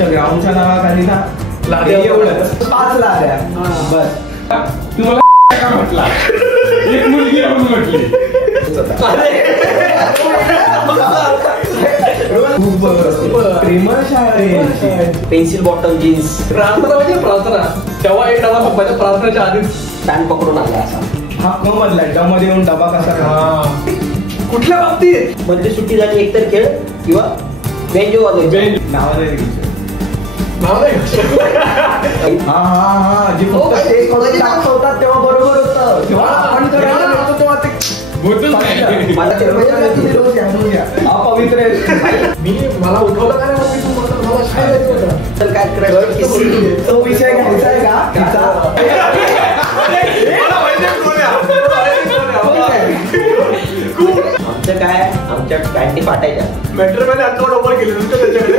आमच्या ग्राउंडच्या नावाखाली ना लाद्या एवढं 5 लाद्या बस. तुम्हाला काय म्हटला एक मुलगी म्हणून म्हटली प्रेमळ शाळा. Pencil bottom jeans. प्रार्थना म्हणजे प्रार्थना. तेव्हा एक डबा पप्पाच्या प्रार्थनेच्या आधीच पॅन पकडून आला असा. हा क मधला डमध्ये येऊन डबा कसा कुठल्या बाबतीत मध्ये सुट्टी झाली एकतर खेळ किंवा बेंजो वाजवायचं. नाव नाही नाव नाही. हा हा हा जे फक्त ते करून दाखवतात तेव्हा बरोबर होतं. तेव्हा आपण करायला लागतो तेव्हा ते होतच नाही. मला ते अपवित्र आहे. मला उठवलं काय नाही तू मला शाळेत जायचं होतं. तर काय करायचं तो विषय घ्यायचा आहे का तिचा. आमचं काय आमच्या पॅन्टी फाटायच्या. मेट्रो मध्ये अकाउंट ओपन केले त्याच्याकडे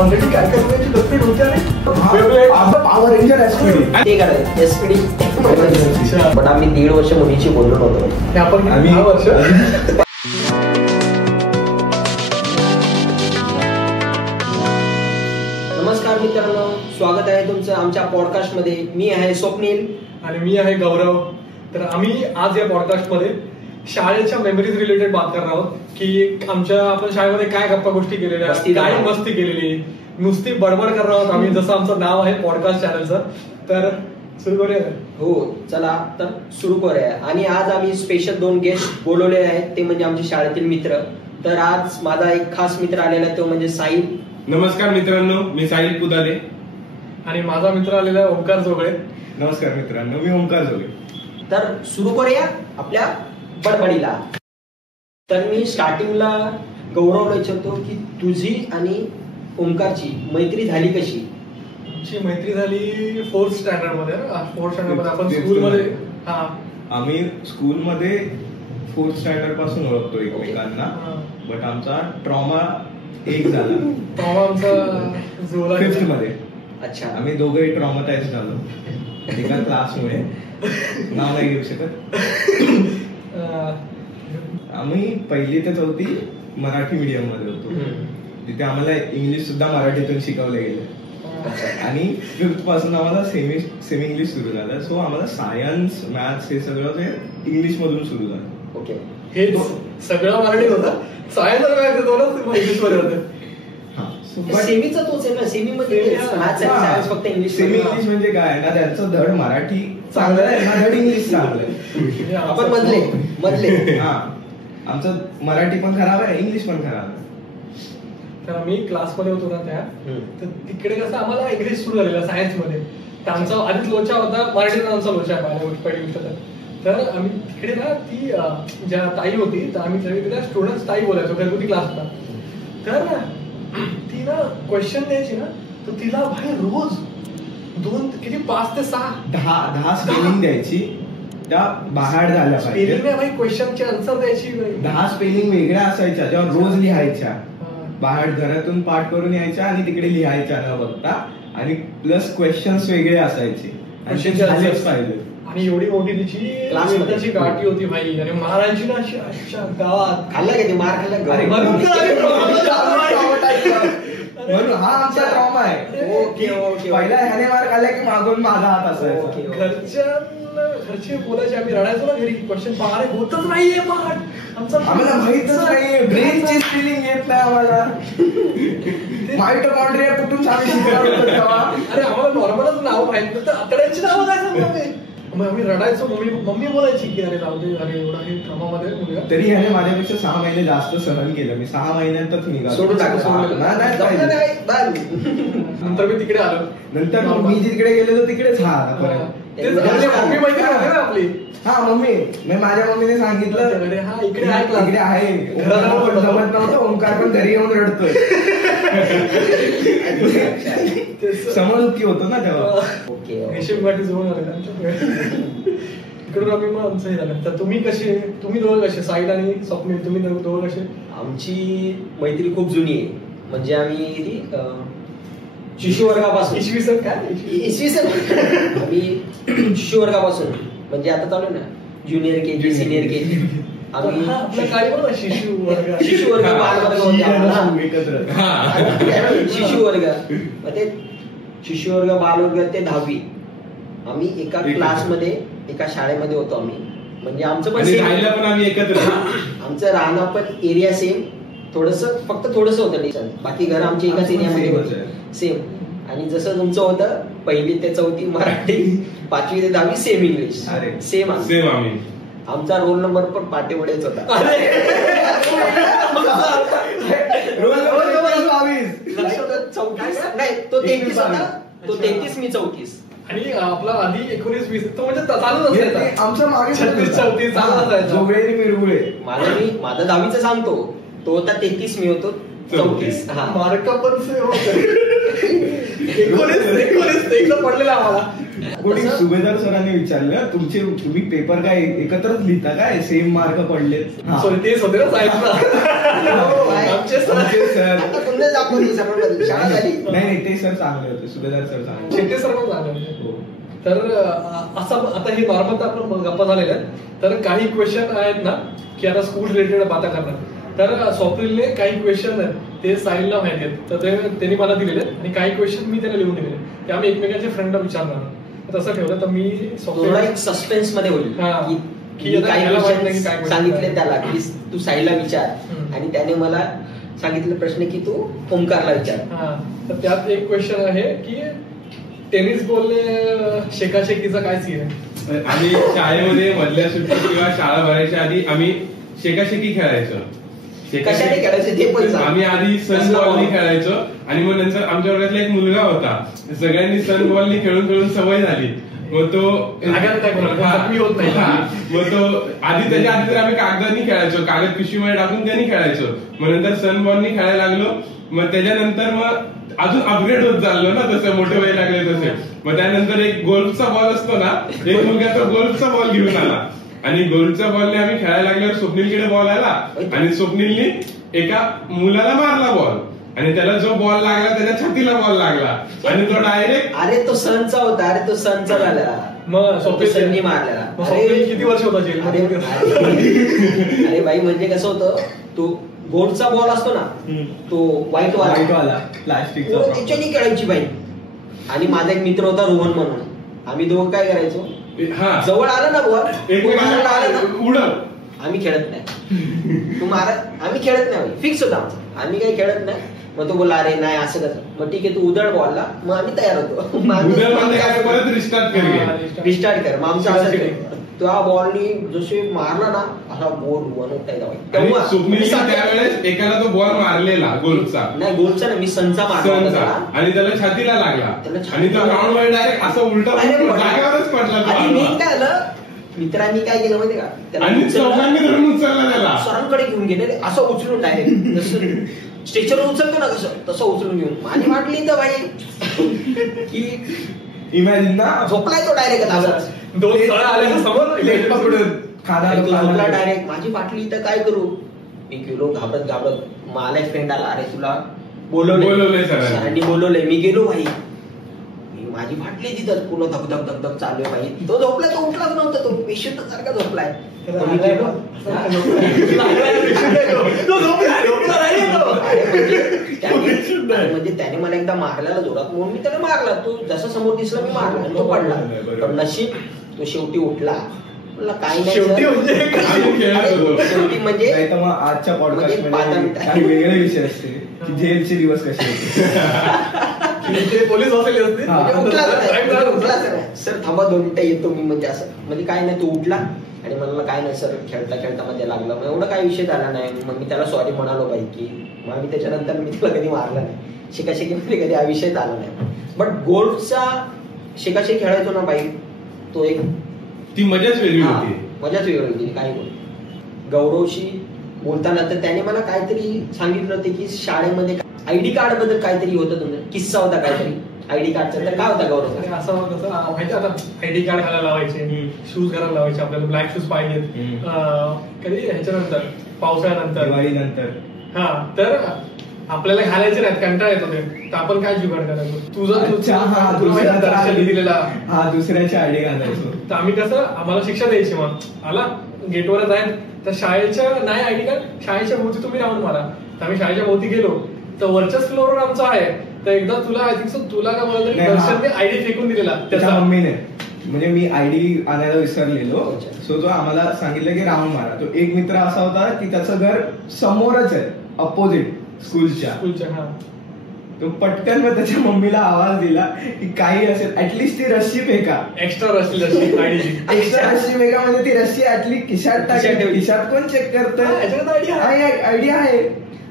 ऑलरेडी काय करायची डस्टबिन होते पॉवर रेंजर एसपीडी ते करायचं एसपीडी. पण आम्ही 1.5 वर्ष मुलीची बोललो नव्हतो. आपण 10 वर्ष. नमस्कार मित्रांनो, स्वागत आहे तुमचं आमच्या पॉडकास्ट मध्ये. मी आहे स्वप्नील आणि मी आहे गौरव. तर आम्ही आज या पॉडकास्ट मध्ये शाळेच्या मेमरीज रिलेटेड बात करणार आहोत की आपण शाळेमध्ये काय गप्पा गोष्टी केलेल्या, काय मस्ती केलेली, नुसती बडबड करणार आहोत आम्ही, जसं आमचं नाव आहे पॉडकास्ट चॅनलचं. तर सुरू करूया. हो चला तर सुरू करूया. आणि आज आम्ही स्पेशल 2 गेस्ट बोलवले आहेत, ते म्हणजे आमचे शाळेतील मित्र. तर आज माझा एक खास मित्र आलेला आहे, तो म्हणजे साहिल. नमस्कार मित्रांनो, मी साहिल पुदाले. आणि माझा मित्र आलेला आहे ओंकार जोगळे. नमस्कार मित्रांनो, मी ओंकार जोगळे. तर सुरू करूया आपल्या बडबडीला. तर मी स्टार्टिंगला गौरवला विचारतो की तुझी आणि ओंकारची मैत्री झाली कशी? आमची मैत्री झाली 4th स्टँडर्ड मध्ये. 4th स्टँडर्ड मध्ये आपण स्कूलमध्ये आम्ही स्कूलमध्ये 4th स्टँडर्ड पासून ओळखतो एकमेकांना. बट आमचा ट्रॉमा एक झाला. ट्रॉमा आमचा जुळला 5th मध्ये. अच्छा. आम्ही दोघंही ट्रॉमाटाईज झालो एका क्लासमुळे. नाव नाही घेऊ शकत. आम्ही 1ली ते 4थी मराठी मीडियम मध्ये होतो. तिथे आम्हाला इंग्लिश सुद्धा मराठीतून शिकवलं गेलं. आणि 5th पासून आम्हाला सेमी इंग्लिश सुरू झालं. सो आम्हाला सायन्स, मॅथ्स हे सगळं ते इंग्लिश मधून सुरू झालं. ओके. हे सगळं मराठीत होतं. सायन्स आणि मॅथ्स इंग्लिश मध्ये होतं. सेमीचा तोच आहे ना. सेमी मध्ये फक्त इंग्लिश. सेमी इंग्लिश म्हणजे काय ना, त्यांचं धड मराठी चांगलं आहे ना, धड इंग्लिश चांगलं आहे. आपण मधले. हा, आमचं मराठी पण खराब आहे, इंग्लिश पण खराब आहे. तर आम्ही क्लासमध्ये होतो ना त्या, तर तिकडे कसं आम्हाला इंग्लिश सुरू झालेला सायन्स मध्ये. त्यांचा आधीच लोचा होता, मराठीचा आमचा लोचा आहे पहिली गोष्ट. तर आम्ही तिकडे ना ती ज्या ताई होती, तर आम्ही तिला स्टुडंट ताई बोलायचो, घरगुती क्लास होता. तर ना ती ना क्वेश्चन द्यायची ना, तर तिला भाई रोज 5 ते 6 10 स्पेलिंग द्यायची. त्या बाहेर झाल्या पाहिजे. भाई क्वेश्चनचे आन्सर द्यायची. 10 स्पेलिंग वेगळ्या असायच्या, जेव्हा रोज लिहायच्या. बाहेर घरातून पाठ करून यायच्या आणि तिकडे लिहायच्या न बघता. आणि प्लस क्वेश्चन्स वेगळे असायचे आणि झालेच पाहिजे. आणि एवढी मोठी तिची क्लासची गाठी होती भाई. आणि मारायची ना अशा गावात. खाल्ला का ते मार खाल्ला? म्हणून हा आमचा ट्रॉमा आहे. Okay okay. पहिला ह्याने मार खाल्ला की मागून माझा हात असायचा. घरचे बोलायचे, आम्ही रडायचो ना घरी. क्वेश्चन पाहणे होतच नाहीये पाठ. आम्हाला माहितच नाहीये. ब्रेनची स्पेलिंग येत नाही आम्हाला. मायटोकॉन्ड्रिया कुठून आम्ही शिकवलं. अरे आम्हाला नॉर्मलच नाव माहित तर आतड्यांची नावं काय सांगतो. मग आम्ही रडायचो. मम्मी बोलायची की अरे जाऊ दे, अरे एवढा हे ट्रॉमामध्ये मुलगा. तरी ह्याने माझ्यापेक्षा 6 महिने जास्त सहन केलं. मी 6 महिन्यातच निघालो. सोडून टाकलं. नंतर मी तिकडे आलो. नंतर मी जिकडे गेलेलो तिकडेच हा मम्मी माहिती ना आपली. हा मम्मी. मी माझ्या मम्मीने सांगितलं हा इकडे आहे, इकडे आहे. घराला जमत नव्हतं. ओंकार पण घरी येऊन रडतोय. समजूतकी होतो ना तेव्हा. ओके. गाठी जवळ आले इकडून आम्ही मग आमचं हे झालं. तर तुम्ही दोघं कसे, साहिल आणि स्वप्नील, तुम्ही दोघं कसे? आमची मैत्री खूप जुनी आहे. म्हणजे आम्ही शिशु वर्गापासून इसवी सन आम्ही शिशु वर्गापासून म्हणजे आता चालू ना ज्युनियर केजी, सिनियर केजी. आम्ही आपल्या काळी पण शिशु वर्ग शिशु वर्ग बालवर्ग होते एकत्र शिशु वर्ग मग ते शिशु वर्ग बालवर्ग ते 10वी आम्ही एका क्लासमध्ये एका शाळेमध्ये होतो आम्ही म्हणजे आमचं पण राहायला पण आम्ही एकत्र आमचं राहणं पण एरिया सेम फक्त थोडस होतं बाकी घर आमच्या एकाच एरियामध्ये होतं सेम आणि जसं तुमचं होतं 1ली ते 4थी मराठी 5वी ते 10वी सेम इंग्लिश सेम आम्ही आमचा रोल नंबर पण पाठीवडेच होता रोल नंबर 34 नाही तो 33 होता तो 33 मी 34 आणि आपला आधी 19-20 तो म्हणजे चालूच असायचा आमचा मागे 36-34 चालू असायचा मिरगुळे माझा 10वीचं सांगतो तो होता 33 मी होतो 34 हा मार्क पण सेम होते 19 एकदा पडलेला आम्हाला कोणी सुभेदार सरांनी विचारलं तुम्ही पेपर काय एकत्रच लिहिता काय सेम मार्क पडले सॉरी तेच होते ना आमचे सर आता पुन्हा दाखवली सगळं शाळा झाली नाही ते सर चांगले होते सुभेदार सर चांगले शेट्टे सर पण चांगले होते तर असं आता हे नॉर्मल तर आपण गप्पा झालेल्या आहेत तर काही क्वेश्चन आहेत ना की आता स्कूल रिलेटेड बाता करणार तर स्वप्नीलने काही क्वेश्चन आहेत ते साहिलला माहिती आहेत तर ते त्यांनी मला दिलेले आणि काही क्वेश्चन मी त्याला लिहून दिलेले ते आम्ही एकमेकांच्या फ्रेंडला विचारणार तसं ठेवलं तर मी थोडा एक सस्पेन्स मध्ये होईल की काही क्वेश्चन सांगितले त्याला की तू साहिलला विचार आणि त्याने मला सांगितलं प्रश्न की तू ओमकारला विचार तर त्यात एक क्वेश्चन आहे की टेनिस बॉलने शेकाशेकीचा काय सीन आहे आम्ही शाळेमध्ये मधल्या सुट्टी किंवा शाळा भरायच्या आधी आम्ही शेकाशेकी खेळायचो कशाने खेळायचं ते पण आम्ही आधी सन बॉलनी खेळायचो आणि मग नंतर आमच्या वर्गातला एक मुलगा होता सगळ्यांनी सन बॉलनी खेळून खेळून सवय झाली मग तो होत नाही मग तो आधी त्याच्या आधी तर आम्ही कागदांनी खेळायचो कागद पिशवीमध्ये टाकून त्यांनी खेळायचो मग नंतर सन बॉलनी खेळायला लागलो मग त्याच्यानंतर मग अजून अपग्रेड होत चाललो ना तसं मोठे वय लागले तसे मग त्यानंतर एक गोल्फचा बॉल असतो ना एक मुलगा तो गोल्फचा बॉल घेऊन आला आणि गोल्फच्या बॉलने आम्ही खेळायला लागल्यावर स्वप्नीलकडे बॉल आला आणि स्वप्नीलने एका मुलाला मारला बॉल आणि त्याला जो बॉल लागला त्याच्या छातीला बॉल लागला आणि तो डायरेक्ट अरे तो सनचा होता अरे तो सनचा झाला मग स्वप्नीलनी मारला किती वर्ष होता जेल अरे बाई म्हणजे कसं होतं तो गोल्डचा बॉल असतो ना तो व्हाईट वाला प्लास्टिकचा त्याच्यानी खेळायची बाई आणि माझा एक मित्र होता रोहन म्हणून आम्ही दोघं काय करायचो जवळ आला ना बॉल उडव आम्ही खेळत नाही तू मारा आम्ही खेळत नाही फिक्स होता आमचा आम्ही काही खेळत नाही मग तो बोला अरे नाही असं कसं मग ठीक आहे तू उदळ बॉलला मग आम्ही तयार होतो परत रिस्टार्ट कर मग आमचं असं तो हा बॉलनी जसे मारला ना असा गोल त्यावेळेस एकाला तो बॉल मारलेला गोलचा नाही गोलचा ना मी सनचा मारला आणि त्याला छातीला लागला आणि तो राऊंड वर डायरेक्ट असं उलटा जागेवरच पडला काय झालं मित्रांनी काय केलं माहिती का आणि चौघांनी धरून उचलला त्याला सरांकडे घेऊन गेले असं उचलून डायरेक्ट जसं स्टेचरवर उचलतो ना तसं उचलून घेऊन माझी वाटली तर बाई की इमॅजिन ना झोपलाय तो डायरेक्ट आवाज झोपला डायरेक्ट माझी वाटली तर काय करू मी गेलो घाबरत मला एक फ्रेंड आला अरे तुला बोलवलंय सरांनी बोलवलंय मी गेलो भाई माझी फाटली तिथं पुन्हा धक धक धक धक चालू आहे भाई तो झोपला तो उठलाच नव्हता तो पेशंट सारखा झोपलाय म्हणजे त्याने मला एकदा मारलेला जोरात म्हणून मी त्याला मारला तो जसा समोर दिसला मी मारला आणि तो पडला पण नशीब तो शेवटी उठला काय नाही शेवटी म्हणजे आजच्या पॉडकास्ट वेगळे विषय असते की जेलचे दिवस कसे होते पोलीस सर थांबा 2 मिनिटं येतो मी म्हणजे असं म्हणजे काय नाही तो उठला आणि मला काय नाही सर खेळता खेळता मध्ये लागलं मग एवढा काय विषय झाला नाही मग मी त्याला सॉरी म्हणालो बाई की मग मी त्याच्यानंतर मी तुला कधी मारला नाही शिकाशिकीमध्ये कधी हा विषय झाला नाही बट गोल्फचा शिकाशी खेळायचो ना बाई तो एक ती मजाच वेगळी होती मजाच वेगळी होती काय गौरवशी बोलताना तर त्याने मला काहीतरी सांगितलं होते की शाळेमध्ये आयडी कार्ड बद्दल काहीतरी होतं तुमचा किस्सा होता काहीतरी आयडी कार्डचा तर काय होता गौरव असं कसं माहिती आता आयडी कार्ड घालायला लावायचे शूज घालायला लावायचे आपल्याला ब्लॅक शूज पाहिजेत कधी ह्याच्यानंतर पावसाळ्यानंतर दिवाळीनंतर हा तर आपल्याला घालायचे नाहीत कंटाळा येतो ते तर आपण काय जुगाड करायचो दिलेला दुसऱ्याची आयडी घालायचो तर आम्ही कसं आम्हाला शिक्षा द्यायची मग आला गेटवरच आहेत तर शाळेच्या नाही आयडी कार्ड, शाळेच्या भोवती तुम्ही राऊंड मारा. तर आम्ही शाळेच्या भोवती गेलो तर वरच्याच फ्लोअरवर आमचं आहे. तर एकदा तुला आय थिंक सो तुला काय बोलत दर्शनने आयडी फेकून दिलेला त्याच्या मम्मीने. म्हणजे मी आयडी आणायला विसरलेलो, सो तो आम्हाला सांगितलं की राऊंड मारा. तो एक मित्र असा होता की त्याचं घर समोरच आहे अपोजिट स्कूलच्या. तो पटकन मग त्याच्या मम्मीला आवाज दिला की काही असेल ऍटलीस्ट ती रस्सी फेका, एक्स्ट्रा रस्सी फेका. म्हणजे ती रस्सी ऍटलीस्ट खिशात टाका. खिशात कोण चेक करतोय, आयडिया आहे.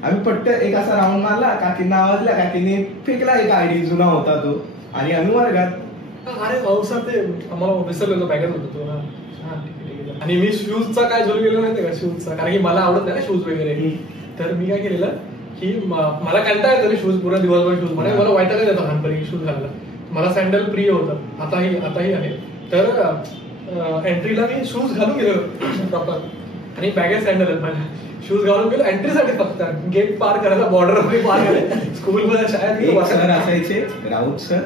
आम्ही पटकन एक असा राऊंड मारला, काकींना आवाज दिला, काकीने फेकला एक आयडी, जुना होता तो, आणि आम्ही वर्गात. अरे भाऊसा ते आम्हाला विसरलेलो, बॅगेत होतो तो. आणि मी शूजचा काय झोल गेलो माहितीये का, शूजचा, कारण की मला आवडत नाही ना शूज वगैरे. तर मी काय केलेलं की मला कंटाळा येतो शूज, पूर्ण दिवसभर शूज म्हणजे मला वाईट येतं लहानपणी शूज घालला. मला सँडल प्रिय होतं, आताही आहे. तर एंट्रीला मी शूज घालून गेलो प्रॉपर, आणि बॅगेत सँडल आहेत माझ्या. शूज घालून गेलो एंट्रीसाठी, फक्त गेट पार करायला, बॉर्डर मध्ये पार करायला. स्कूलमध्ये शाळेत सर असायचे राऊत सर,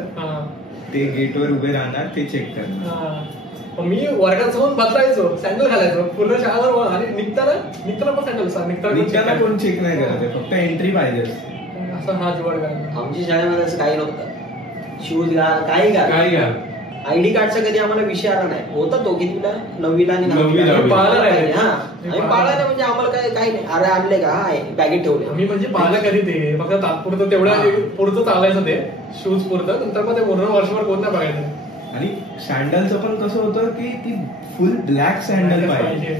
ते गेटवर उभे राहणार, ते चेक करणार. मी वर्गात जाऊन बदलायचो, सँडल घालायचो पूर्ण शाळेवर, आणि निघताना पण सँडल. निघताना कोण चेक नाही करत, फक्त एंट्री पाहिजे असं. हा जुगाड करायचा. आमच्या शाळेमध्ये असं काही नव्हतं. शूज घाल, काही घाल. आयडी कार्डचा कधी आम्हाला विषय आला नाही. होता तो की तुला 9वीला आणि 9वीला पाळला नाही. आम्ही पाळला नाही, म्हणजे आम्हाला काही नाही. अरे आणले का, हा बॅगेत ठेवले. आम्ही म्हणजे पाळलं कधी ते फक्त तात्पुरतं तेवढं पुरतं चालायचं, ते शूज पुरतं. नंतर मग ते पूर्ण वर्षभर कोण नाही बघायचं. आणि सँडलचं पण कसं होतं की ती फुल ब्लॅक सँडल पाहिजे,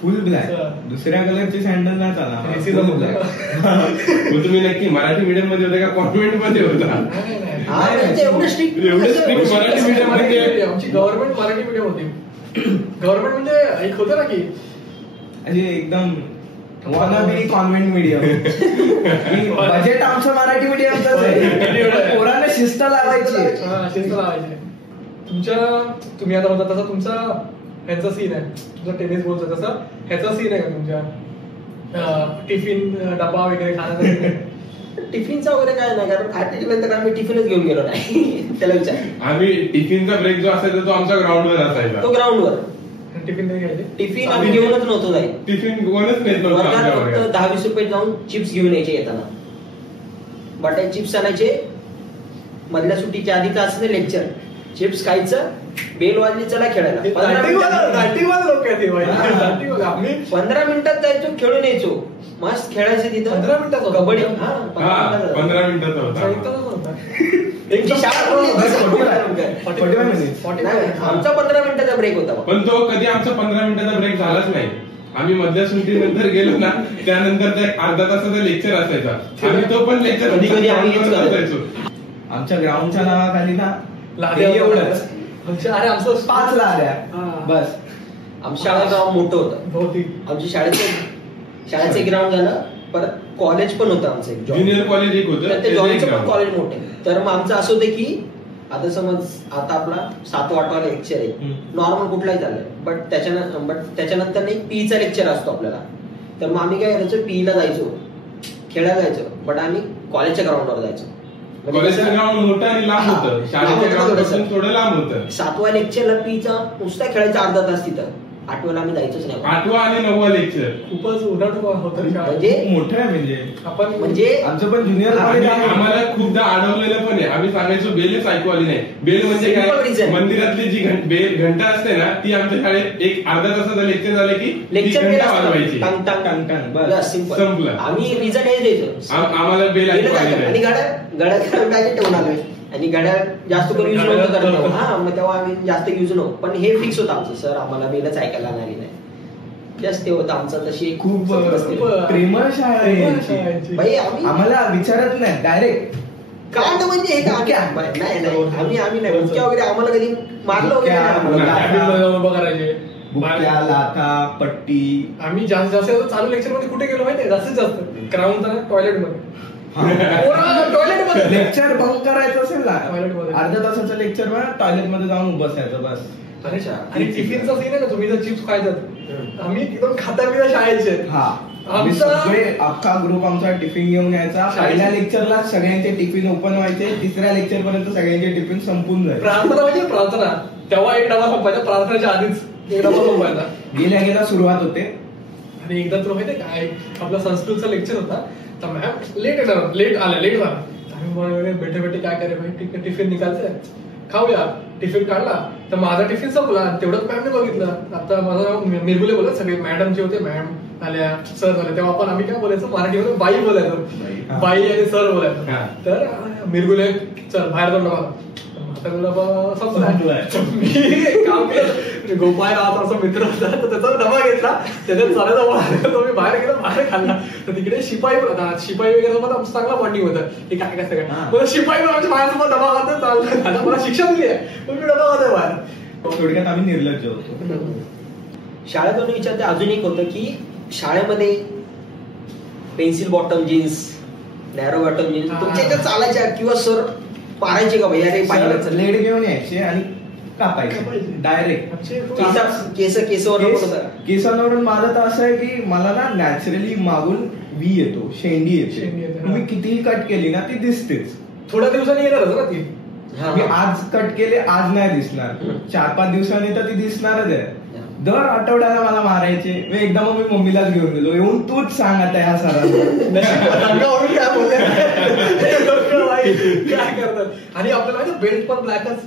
फुल ब्लॅक. दुसऱ्या कलरची सँडल नाही चालणार. तुम्ही नक्की मराठी मीडियम मध्ये होते का कॉन्व्हेंट मध्ये होता? एवढं स्ट्रिक्ट मराठी मीडियम मध्ये. आमची गव्हर्नमेंट मराठी मीडियम होती. गव्हर्नमेंट म्हणजे एक होतं ना की एकदम कॉन्व्हेंट मीडियम. बजेट आमचं मराठी मीडियमच आहे. पोरांना शिस्त लावायची. तुम्ही आता होता तसा तुमचा ह्याचा सीन आहे, तुमचा टेनिस बॉलचा तसा ह्याचा सीन आहे का तुमच्या टिफिन डबा वगैरे खाण्याचा? टिफिनचा वगैरे काय नाही, कारण आरटीजी नंतर आम्ही टिफिनच घेऊन गेलो नाही. त्याला विचार. आम्ही टिफिनचा ब्रेक जो असायचा तो आमच्या ग्राउंडवर असायचा. तो ग्राउंडवर. टिफिन नाही घ्यायचे. टिफिन आम्ही घेऊनच नव्हतो जाईल. टिफिन कोणच नेत नव्हतं. 10-20 रुपये जाऊन चिप्स घेऊन यायचे येताना. बटाटे चिप्स आणायचे. मधल्या सुट्टीच्या आधीच असं लेक्चर, चिप्स खायचं, बेल वाजली चला खेळायला. 15 मिनिटात जायचो, खेळून यायचो. मस्त खेळायचं तिथं. 15 मिनिटात कबड्डी. 15 मिनिटाचा होता. आमचा 15 मिनिटाचा ब्रेक होता. पण तो कधी आमचा 15 मिनिटाचा ब्रेक झालाच नाही. आम्ही मधल्या सुट्टीनंतर गेलो ना, त्यानंतर ते अर्धा तासाचा लेक्चर असायचा. आम्ही तो पण लेक्चर कधी असायचो. आमच्या ग्राउंडच्या नावाखाली ना एवढंच. अरे आमचं 5 लाद्या बस. आमच्या शाळेत ग्राउंड मोठं होतं. आमच्या शाळेचं ग्राउंड झालं, परत कॉलेज पण होतं आमचं, ज्युनियर कॉलेज एक होतं, ते जॉईनचं पण कॉलेज मोठे. तर मग आमचं असं होतं की आता समज आता आपला 7-8 लेक्चर आहे, नॉर्मल कुठलाही चाललंय, बट त्याच्यानंतर एक पीचा लेक्चर असतो आपल्याला. तर मग आम्ही काय करायचो, पीला जायचो, खेळायला जायचो, बट आम्ही कॉलेजच्या ग्राउंडवर जायचो. कॉलेजचं ग्राउंड मोठं आणि लांब होतं, शाळेच्या ग्राउंडपासून थोडं लांब होतं. 7व्या लेक्चरला पीचा नुसता खेळायचा अर्धा तास तिथं. 8व्याला आम्ही जायचोच नाही. 8वा आणि 9वा लेक्चर खूपच उदाट होतं. म्हणजे मोठं आहे. म्हणजे आपण म्हणजे आमचं पण ज्युनियर कॉलेज आम्हाला खूपदा अडवलेलं पण आहे. आम्ही सांगायचो बेलच ऐकू आली नाही. बेल म्हणजे काय, मंदिरातली जी बेल घंटा असते ना, ती आमच्या शाळेत एक अर्धा तासाचा लेक्चर झालं की लेक्चर घंटा वाजवायची. संपलं. आम्ही रिझन हे द्यायचो, आम्हाला बेल ऐकू आली नाही. आणि गाड्या ठेवून आलोय, आणि गाड्या जास्त करून युज नव्हतं करतो. हा, मग तेव्हा आम्ही जास्त युज नव्हतो. पण हे फिक्स होतं आमचं, सर आम्हाला बेलच ऐकायला आली नाही. जास्त ते होतं आमचं. तशी खूप प्रेमळ शाळा आहे भाई. आम्हाला विचारत नाही, डायरेक्ट कांड म्हणजे हे का नाही. आम्ही नाही मुख्या वगैरे आम्हाला कधी मारलं वगैरे, बुक्या, लाथा, पट्टी. आम्ही जास्त चालू लेक्चर मध्ये कुठे गेलो माहितीये, जास्तीत जास्त ग्राउंड टॉयलेट मध्ये. टॉयलेट मध्ये लेक्चर बंक करायचं असेल ना, अर्ध्या तासाचं लेक्चर टॉयलेट मध्ये जाऊन बसायचं बस. आणि टिफिनचा सीन आहे ना, तुम्ही जर चिप्स खायचं, आम्ही एकदम खाता पिता शाळेचे. अख्खा ग्रुप आमचा टिफिन घेऊन यायचा. पहिल्या लेक्चरला सगळ्यांचे टिफिन ओपन व्हायचे, तिसऱ्या लेक्चर पर्यंत सगळ्यांचे टिफिन संपून जायचे. प्रार्थना म्हणजे प्रार्थना, तेव्हा एक डबा संपायचा, प्रार्थनेच्या आधीच एक डबा संपायचा. गेल्या सुरुवात होते, आणि एकदा तुला माहितीये काय, आपला संस्कृतचा लेक्चर होता, तर मॅम लेट झाला. आम्ही म्हणाले बेटे बेटे काय करे भाई, टिफिन निघालते खाऊया. टिफिन काढला तर माझा टिफिन संपला. तेवढंच मॅमने बघितलं. आता माझं मिरगुले बोलत सगळे, मॅडम जे होते, मॅम आल्या, सर झाले, तेव्हा आपण आम्ही काय बोलायचो मराठीमध्ये बाई बोलायचो, बाई आणि सर बोलायचो. तर मिरगुले चल बाहेर जाऊन डबा. गोपाळ नावाचा मित्र होता, तर त्याचा डबा घेतला, त्याच्यात चालायचा तो मी बाहेर गेलो, बाहेर खाल्ला. तर तिकडे शिपाई वगैरे सोबत आमचं चांगला बॉन्डिंग होतं की काय काय सगळं. शिपाई आमच्या बाहेरसोबत डबा खातो, चाललं, मला शिक्षा दिली आहे पण मी डबा खातोय बाहेर. थोडक्यात आम्ही निर्लज्ज होतो. शाळेतून विचारते अजून एक होतं की शाळेमध्ये pencil bottom jeans, narrow bottom jeans तुमच्या इथे चालायच्या किंवा सर पाहायचे का भैया रे पाहिजे, लेड घेऊन यायचे आणि कापायचे डायरेक्ट केसांवरून. माझं तर असं आहे की मला ना नॅचरली मागून व्ही येतो, शेंडी येते. मी कितीही कट केली ना ती दिसतेच. थोड्या दिवसांनी येणार ना ती. मी आज कट केले, आज नाही दिसणार, 4-5 दिवसांनी तर ती दिसणारच आहे. दर आठवड्याला मला मारायचे. मी एकदा मग मी मम्मीलाच घेऊन गेलो, येऊन तूच सांग आता ह्या सरांना काय करतात. आणि आपल्याला बेल्ट पण ब्लॅकच.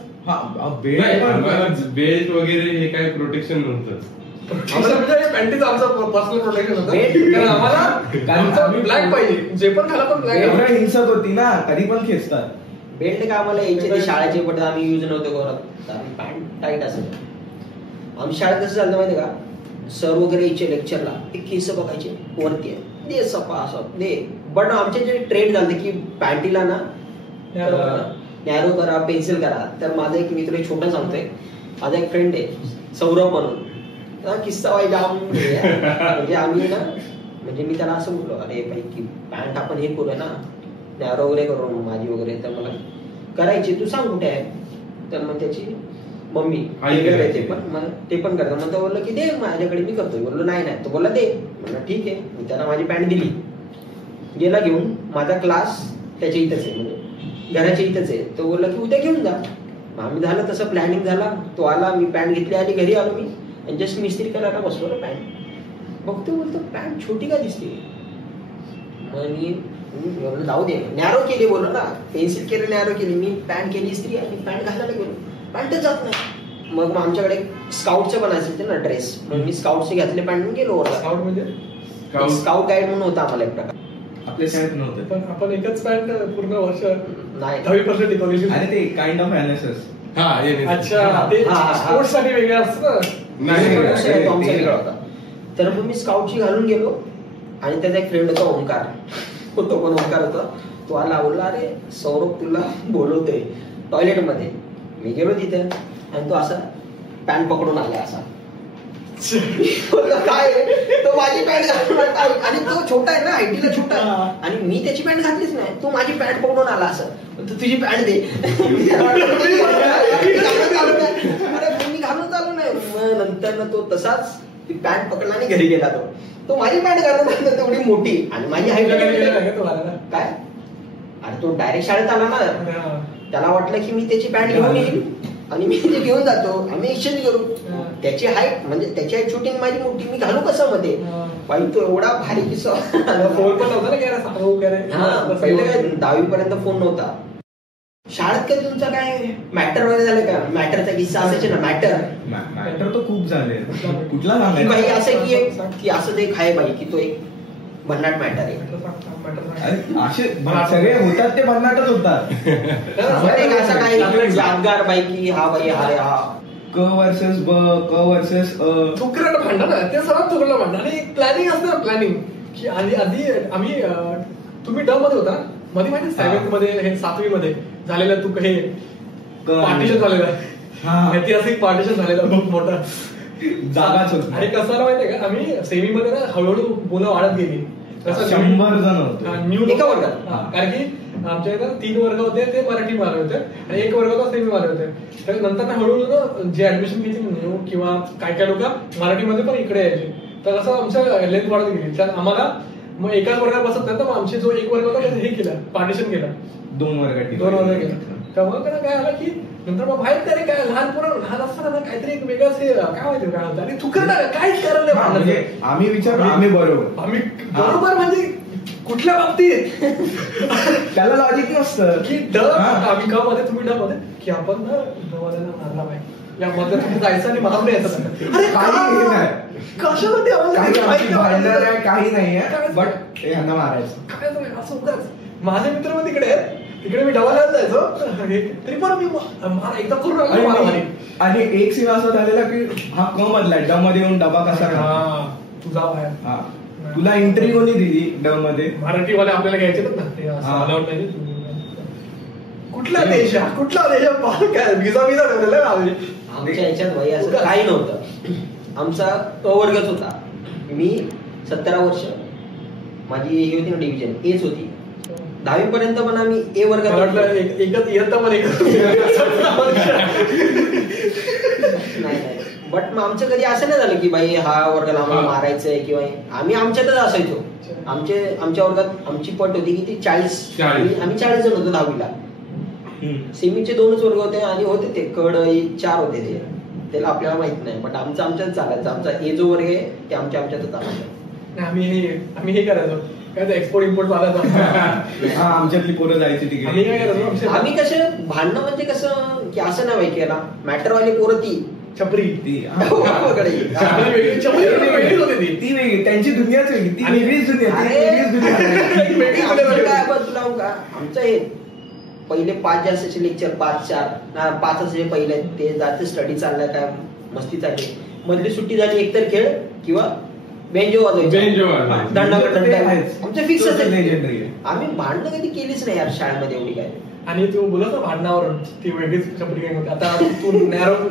बेल्ट वगैरे हे काय प्रोटेक्शन नव्हतं. पॅन्टीचं आमचं पर्सनल प्रोटेक्शन होतं, कारण आम्हाला ब्लॅक पाहिजे, जे पण खाला पण ब्लॅक. हिंसक होती ना, कधी पण खेचतात. बेल्ट का आम्हाला यायचे शाळेचे, पण आम्ही युज नव्हतो करत, पॅन्ट टाईट असेल. आमच्या शाळेत कसं झालं माहिती का, सर वगैरे यायचे लेक्चरला, एक केस बघायचे वरती आहे, दे सपा असं दे. पण आमचे जे ट्रेंड झाले की पॅन्टीला ना नॅरो करा, पेन्सिल करा. तर माझा एक मित्र छोटा सांगतोय, माझा एक फ्रेंड आहे सौरभ म्हणून, किस्सा वाईट म्हणजे आम्ही ना, म्हणजे मी त्याला असं बोललो, अरे भाई की पॅन्ट आपण हे करूया ना, नॅरो वगैरे करू माझी वगैरे, तर मला करायची, तू सांग कुठे आहे. तर मग त्याची मम्मी करायचे, पण ते पण करतात. मग तो बोललो की दे माझ्याकडे, मी करतोय. बोललो नाही तो बोलला दे. म्हणलं ठीक आहे. मी त्याला माझी पॅन्ट दिली, गेला घेऊन. माझा क्लास त्याच्या इथंच आहे, म्हणजे घराच्या इथंच आहे. तो बोलला की उद्या घेऊन जा. आम्ही झालं तसं प्लॅनिंग झाला. तो आला, मी पॅन्ट घेतली, आली घरी आलो मी, आणि जस्ट मिस्त्री करायला बसलो ना पॅन्ट. बघतो बोलतो पॅन्ट छोटी का दिसते. मग मी जाऊ दे, नॅरो केली बोललो ना, पेन्सिल केली, नॅरो केली. मी पॅन्ट केली इस्त्री आणि पॅन्ट घालायला गेलो, पॅन्टच जात नाही. मग आमच्याकडे स्काउटचे पण असायचे ना ड्रेस, मग मी स्काउटचे घातले पॅन्ट गेलो. स्काउट म्हणजे स्काउट गाईड म्हणून होता आम्हाला एक प्रकार. आपल्या शाळेत नव्हतं, पण आपण एकच पॅन्ट पूर्ण वर्ष नाही 10% टिकवली. आणि ते काइंड ऑफ एनएसएस. अच्छा, ते स्पोर्ट्स साठी वेगळं असतं ना. तर मग मी स्काउटची घालून गेलो, आणि त्याचा एक फ्रेंड होता ओंकार, तो पण ओंकार होता. तो आला, बोलला अरे सौरभ तुला बोलवतोय टॉयलेट मध्ये. मी गेलो तिथे, आणि तो असा पॅन्ट पकडून आला असा. काय तो माझी पॅन्ट घालून, आणि तो छोटा आहे ना, हायटीला छोटा आहे, आणि मी त्याची पॅन्ट घातलीच नाही. तो माझी पॅन्ट पकडून आला असं, तू तुझी पॅन्ट दे. अरे मी घालून चालू नाही. मग नंतर तो तसाच ती पॅन्ट पकडला आणि घरी गेला. तो माझी पॅन्ट घालून तेवढी मोठी, आणि माझी हाईट काय. अरे तो डायरेक्ट शाळेत आला ना, त्याला वाटलं की मी त्याची पॅन्ट घेऊन येईल आणि मी ते घेऊन जातो, आम्ही एक्सचेंज करू. त्याची हाईट म्हणजे त्याची हाईट छोटी, माझी मोठी, मी घालू कसं मध्ये. बाई तो एवढा भारी किस्सा. फोन पण नव्हता ना, पहिले काय 10वी पर्यंत फोन नव्हता. शाळेत कधी तुमचा काय मॅटर वगैरे झालं का, मॅटरचा किस्सा असायचे ना. मॅटर तर खूप झाले, कुठला सांगायचं बाई असं की असं एक आहे बाई की तो एक भन्नाट मॅटर आहे. असे सगळे होतात ते भन्नाटच होतात. असं काय यादगार बाई की हा बाई हा क वर्सेस ब, क वर्सेस अ, तुकडं भांडण ना, ते सर्वात तुकडं भांडण. आणि प्लॅनिंग असतं ना, प्लॅनिंग की आधी आम्ही तुम्ही ड मध्ये होता मध्ये माहिती, 7th मध्ये, हे 7वी मध्ये झालेलं, तू हे पार्टिशन झालेलं, ऐतिहासिक पार्टिशन झालेलं खूप मोठा जागाच होत. आणि कसं झालं माहितीये का, आम्ही सेमी मध्ये ना हळूहळू मुलं वाढत गेली. 100 जण होतो न्यू एका वर्गात. कारण की आमच्या इथं 3 वर्ग होते, ते मराठी वाले होते, आणि 1 वर्ग होता सेमी वाले होते. तर नंतर ना हळूहळू जे ऍडमिशन घेतली न्यू किंवा काय लोक मराठीमध्ये पण इकडे यायचे. तर असं आमच्या लेंथ वाढत गेली. तर आम्हाला मग एकाच वर्गात बसत नाही, तर आमचे जो 1 वर्ग होता हे केलं, पार्टिशन केलं, 2 वर्ग केलं. मग काय आलं की नंतर मग बाहेर त्याने काय लहान असताना ना काहीतरी एक वेगळं असे काय माहिती काय होतं आणि तू काहीच कारण नाही म्हणजे आम्ही विचारलो आम्ही बरोबर म्हणजे कुठल्या बाबतीत त्याला लॉजिक नसतं की आम्ही का मध्ये तुम्ही मध्ये की आपण ना डवाला मारला पाहिजे या मध्ये तुम्ही जायचं आणि मारून यायचं कशाला काही नाहीये बट यांना मारायचं काय असं होतच. माझे मित्र मग तिकडे मी डबाला जायचो तरी पण मी एकदा करून आणि एक सीन असा झालेला की हा क मधला ड मध्ये येऊन डबा कसा तुझा बाहेर तुला एंट्री कोणी दिली ड मध्ये मराठीवाले आपल्याला घ्यायचे ना कुठला देश काय विजा ठेवलेला आमच्या याच्यात भाई असं काही नव्हतं. आमचा वर्गच होता. मी 17 वर्ष माझी ही होती ना डिव्हिजन एच होती. 10वी पर्यंत पण आम्ही ए वर्गात एकच इयत्ता पण नाही बट मग आमचं कधी असं नाही झालं की बाई हा वर्गाला आम्हाला मारायचंय किंवा आम्ही आमच्यातच असायचो. आमच्या वर्गात आमची पट होती की ती 40 आम्ही 40 जण होतो 10वीला. सेमीचे 2च वर्ग होते आणि होते ते कड 4 होते ते त्याला आपल्याला माहित नाही बट आमच्यात चालायचं. आमचा ए जो वर्ग आहे ते आमच्यातच चालायचं. आम्ही हे करायचो काय एक्सपोर्ट इम्पोर्ट वाला आमच्यातली पोरं जायची तिकडे. आम्ही कसं भांडणं म्हणजे कसं की असं नाही माहिती याला मॅटरवाली पोरं ती छपरी ती वेगळी त्यांची दुनियाच वेगळी ती वेगळीच दुनिया. तुला का आमचं हे पहिले 5 जे असायचे लेक्चर 5 असे पहिले ते जाते स्टडी चाललाय काय मस्ती चालली मधली सुट्टी झाली एकतर खेळ किंवा बेंजो वाजवायचं आमचं फिक्स असेल. आम्ही भांडणं कधी केलीच नाही यार शाळेमध्ये एवढी काय. आणि तू बोलत ना भांडणावर ती वेगळीच छपरी गँग होती. आता तू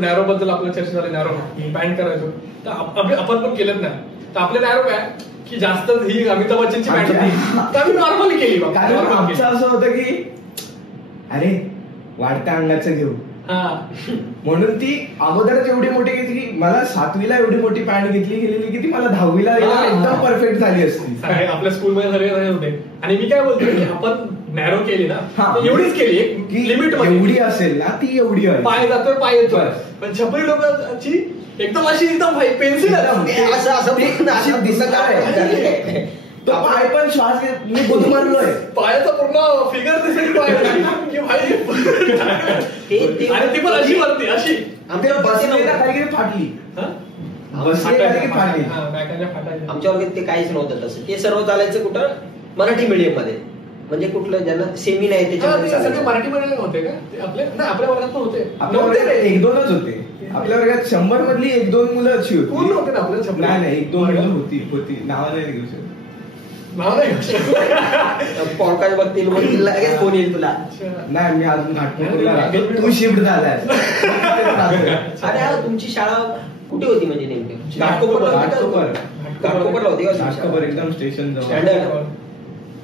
नॅरो बद्दल आपलं चर्चा झाली नॅरो बँड करायचो तर आपण पण केलं नाही तर आपले नॅरो काय की जास्त ही अमिताभ बच्चनची बँड होती तर आम्ही नॉर्मली केली. आमचं असं होतं की अरे वाढत्या अंगाचं घेऊ म्हणून ती अगोदरच एवढी मोठी घेतली की मला 7वीला एवढी मोठी पॅन्ट घेतली गेलेली की ती मला 10वीला एकदम परफेक्ट झाली असती. आपल्या स्कूलमध्ये सगळे होते आणि मी काय बोलतो की आपण नॅरो केली ना एवढीच केली की लिमिट एवढी असेल ना ती एवढी पाय जातोय पाय येतो पण छपरी लोकांची एकदम अशी एकदम पेन्सिल असं दिसत आहे तो पाय पण श्वास घेत मी बोलू मारलोय पायाचा पूर्ण फिगर दिसेल आणि ती पण अशी बनते अशी आमच्या बसली फाटली आमच्या वर्गात ते काहीच नव्हतं तसं. ते सर्व चालायचं कुठं मराठी मीडियम मध्ये म्हणजे कुठलं ज्यांना सेमी नाही त्याच्यामध्ये मराठी मीडियम होते का आपल्या वर्गात पण होते. आपल्या वर्गात 1-2च होते. आपल्या वर्गात 100 मधली 1-2 मुलं अशी होती पूर्ण होते ना आपल्या. नाही 1-2 मुलं होती नाव नाही घेऊ शकत. पॉडकास्ट बघतील लगेच फोन येईल तुला. नाही मी अजून घाटकोपरला तू शिफ्ट झालाय. अरे तुमची शाळा कुठे होती म्हणजे नेमकी घाटकोपरला होती घाटकोपर एकदम स्टेशन स्टँडर्ड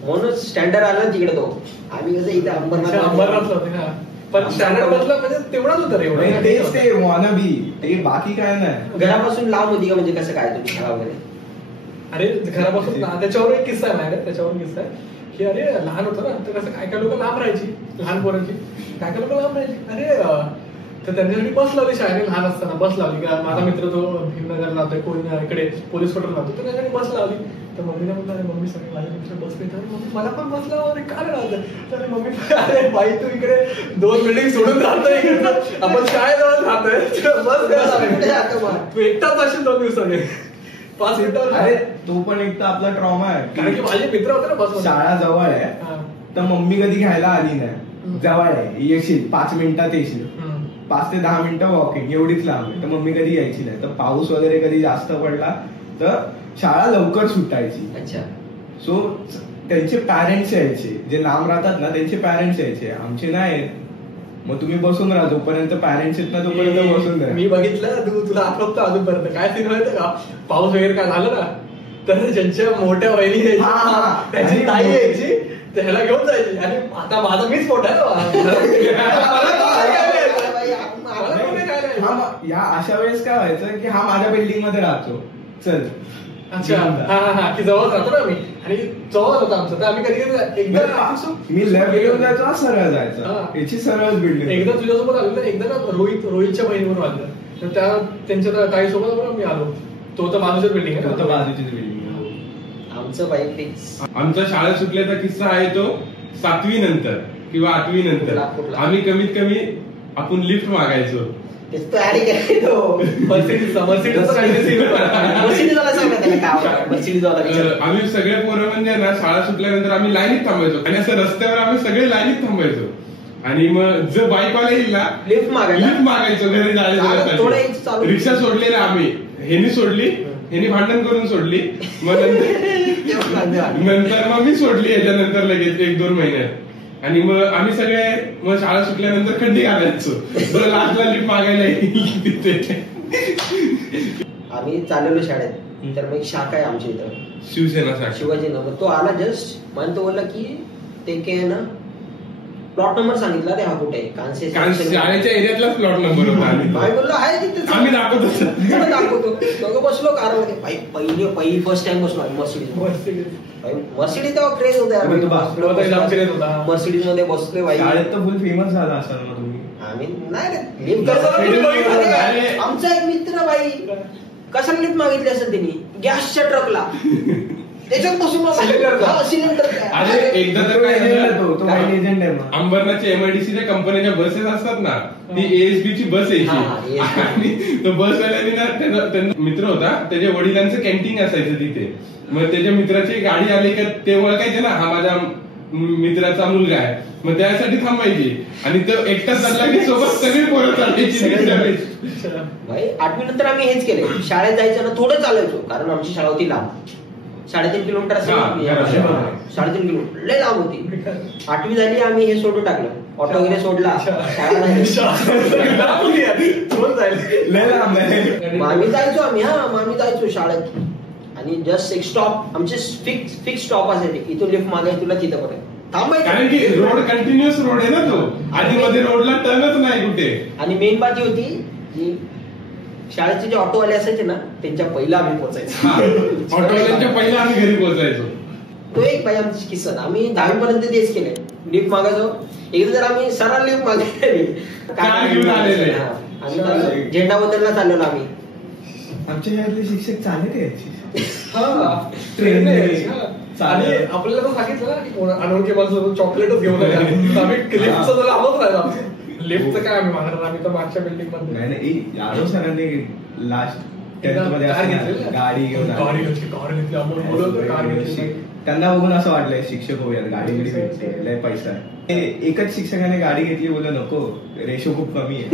म्हणून स्टँडर्ड आला तिकडे तो. आम्ही कसं इथे अंबरनाथला होते ना पण स्टँडर्ड बसला म्हणजे तेवढंच होतं रे. तेच ते वॉनबी ते बाकी काय नाही. घरापासून लांब होती का म्हणजे कसं काय तुमची शाळा वगैरे. अरे घरापासून त्याच्यावर एक किस्सा आहे माझ्या त्याच्यावर किस्सा आहे की अरे लहान होतं ना तर कसं काय लोक लांब राहायची लहान पोरांची काय लोक लांब राहायची. अरे तर त्यांच्यासाठी बस लावली शाळेने लहान असताना बस लावली का माझा मित्र तो भीमनगरला जातोय कोणी इकडे पोलीस स्टेशन राहतो तर त्याच्यासाठी बस लावली. तर मम्मीला म्हणतो अरे मम्मी सगळे माझ्या मित्र बस येतात मम्मी मला पण बस लावा. अरे काय राहतं तर मम्मी अरे बाई तू इकडे 2 बिल्डिंग सोडून राहतोय आपण शाळेजवळ राहतोय बस तू एकटाच असेल 2 दिवसाने 5 मिनिटं. अरे तो पण एक तर आपला ट्रॉमा आहे कारण की माझे मित्र होते ना बस शाळा जवळ आहे तर मम्मी कधी घ्यायला आली नाही. जवळ आहे येशील 5 मिनिटात येशील 5 ते 10 मिनिटं वॉकिंग एवढीच लांब आहे तर मम्मी कधी यायची नाही. तर पाऊस वगैरे कधी जास्त पडला तर शाळा लवकर सुटायची. अच्छा. सो त्यांचे पॅरेंट्स यायचे जे लांब राहतात ना त्यांचे पॅरेंट्स यायचे आमचे नाही. मग तुम्ही बसून राहा जोपर्यंत पॅरेंट्स येत ना तोपर्यंत बसून राहा. मी बघितलं तुला आठवतं अजूनपर्यंत काय सीन व्हायचं का पाऊस वगैरे काय झालं ना तर ज्यांच्या मोठ्या वहिनी यायची त्याची ताई यायची त्याला घेऊन जायची. आणि आता माझा मीच मोठा आहे या अशा वेळेस काय व्हायचं की हा माझ्या बिल्डिंग मध्ये राहतो चल अच्छा हा की जवळ राहतो ना आम्ही आणि जवळ होतं आमचं तर आम्ही कधी एकदा मी लेफ्ट घेऊन जायचो सरळ जायचं याची सरळच बिल्डिंग. एकदा तुझ्यासोबत आलो ना एकदा ना रोहितच्या बहिणीवर आलं तर त्यांच्या ताईसोबत मी आलो. तो तर बाजूच्याच बिल्डिंग आहे. तो बाजूचीच बिल्डिंग. आमचं बाईक फिक्स. आमचा शाळा सुटल्याचा किस्सा आहे तो 7वी नंतर किंवा 8वी नंतर आम्ही कमीत कमी आपण लिफ्ट मागायचो. आम्ही सगळे पोरं म्हणजे ना शाळा सुटल्यानंतर आम्ही लाईनीत थांबायचो आणि असं रस्त्यावर आम्ही सगळे लाईनीत थांबायचो आणि मग जर बाईकवाला येईल ना लिफ्ट मागायचो घरी जायचं. रिक्षा सोडलेल्या आम्ही ह्यांनी सोडली ह्यांनी भांडण करून सोडली मग नंतर मग मी सोडली याच्यानंतर लगेच 1-2 महिन्यात आणि मग आम्ही सगळे मग शाळा सुटल्यानंतर खंडी घालायचो लास्टला लिफ्ट मागायला येईल तिथे. आम्ही चाललेलो शाळेत तर मग एक शाखा आहे आमच्या इथं शिवसेना शिवाजीनगर. तो आला जस्ट मला तो बोलला की ते काय ना प्लॉट नंबर सांगितला रे हा कुठे शाळेच्या एरियातलाच प्लॉट नंबर होता. भाई बोललो आहे तिथे आम्ही दाखवतो दोघं बसलो कारमध्ये. भाई पहिली फर्स्ट टाइम बसलो मर्सिडीज तेव्हा क्रेज होता मर्सिडीज मध्ये बसलोय भाई. शाळेत तर फुल फेमस झाला असाल ना तुम्ही. आम्ही नाही लिफ्ट आमचा एक मित्र भाई कशाला लिफ्ट मागितली असेल त्यांनी गॅसच्या ट्रकला त्याच्यात बसून सिलेंडर. अरे एकदा तर काय अंबरनाथच्या MIDCच्या कंपनीच्या बसेस असतात ना ती ASB ची बस यायची आणि तो बसवाल्याने ना त्यांचा मित्र होता त्याच्या वडिलांचं कॅन्टीन असायचं तिथे. मग त्याच्या मित्राची गाडी आली का ते ओळखायचे ना हा माझ्या मित्राचा मुलगा आहे मग त्यासाठी थांबायची आणि तो एकटाच चालला की सोबत सगळी पोरं चालायची. भाई 8वी नंतर आम्ही हेच केले शाळेत जायचं ना थोडं चालायचो कारण आमची शाळा होती लांब 3.5 किलोमीटर 3.5 किलोमीटर लय लांब होती. 8वी झाली आम्ही हे सोडून टाकलं ऑटो वगैरे सोडला आम्ही जायचो शाळेत आणि जस्ट एक स्टॉप आमचे फिक्स स्टॉप असायचे इथून लिफ्ट मागायचं तुला तिथं पर्यंत थांबायचं कारण की रोड कंटिन्युअस रोड आहे ना तो आधी मध्ये रोडला टर्नच नाही कुठे. आणि मेन बात ही होती की शाळेचे जे ऑटोवाले असायचे ना त्यांच्या पहिला आम्ही पोहोचायचो. ऑटोवाल्यांच्या पहिला आम्ही घरी पोहोचायचो. तो एक भाई आमची किस्सा. आम्ही 10वी पर्यंत तेच केले लिफ्ट मागायचो. एकदा तर आम्ही सरळ लिफ्ट मागितली झेंडा बदलला चाललेलो आम्ही. आमच्या शाळेतले शिक्षक चालले यायचे आणि आपल्याला तर सांगितलं ना की अनोळखी माणसं चॉकलेटच घेऊन आम्ही लिफ्टचं तर लांबच राहिला. लिफ्टचं काय आम्ही मागणार आम्ही तर मागच्या बिल्डिंग मध्ये नाही यादव सरांनी लास्ट 10th मध्ये गाडी घेऊन त्यांना बघून असं वाटलंय शिक्षक होऊयात गाडी बिडी भेटते लय पैसा आहे. एकच शिक्षकाने गाडी घेतली बोललं नको रेशो खूप कमी आहे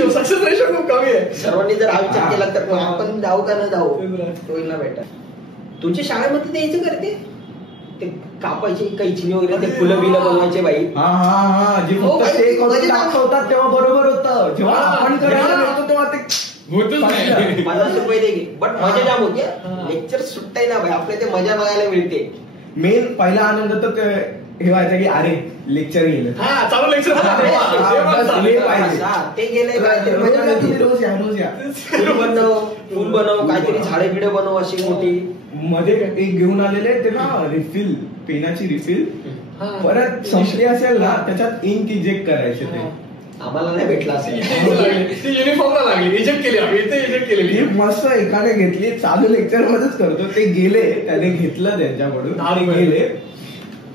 सक्सेस रेशो खूप कमी आहे. सर्वांनी जर हा विचार केला तर आपण जाऊ का न जाऊ होईल ना बेटा. तुमच्या शाळेमध्ये द्यायचं करते ते कापायचे कैचिनी वगैरे ते फुलं बिलं बनवायचे बाई. हा जे दाखवतात तेव्हा बरोबर होतं जेव्हा आपण करायला मिळतो तेव्हा ते होतच नाही. 50 रुपये दे बट मजा जाम होती. लेक्चर सुट्टाय ना भाई आपल्या ते मजा बघायला मिळते. मेन पहिला आनंद तर हे व्हायचा की अरे लेक्चर गेलं चालू लेक्चर ते गेलंय फुल बनव काहीतरी झाडे बिडे बनव अशी मोठी. मध्ये एक घेऊन आलेले ते ना रिफिल पेनाची रिफिल परत संपली असेल ना त्याच्यात इंक इजेक्ट करायचे ते आम्हाला नाही भेटला असेल. युनिफॉर्मला लागली इजेक्ट केली मस्त एकाने घेतली चालू लेक्चर मध्येच करतो ते गेले त्याने घेतलं त्यांच्याकडून गेले.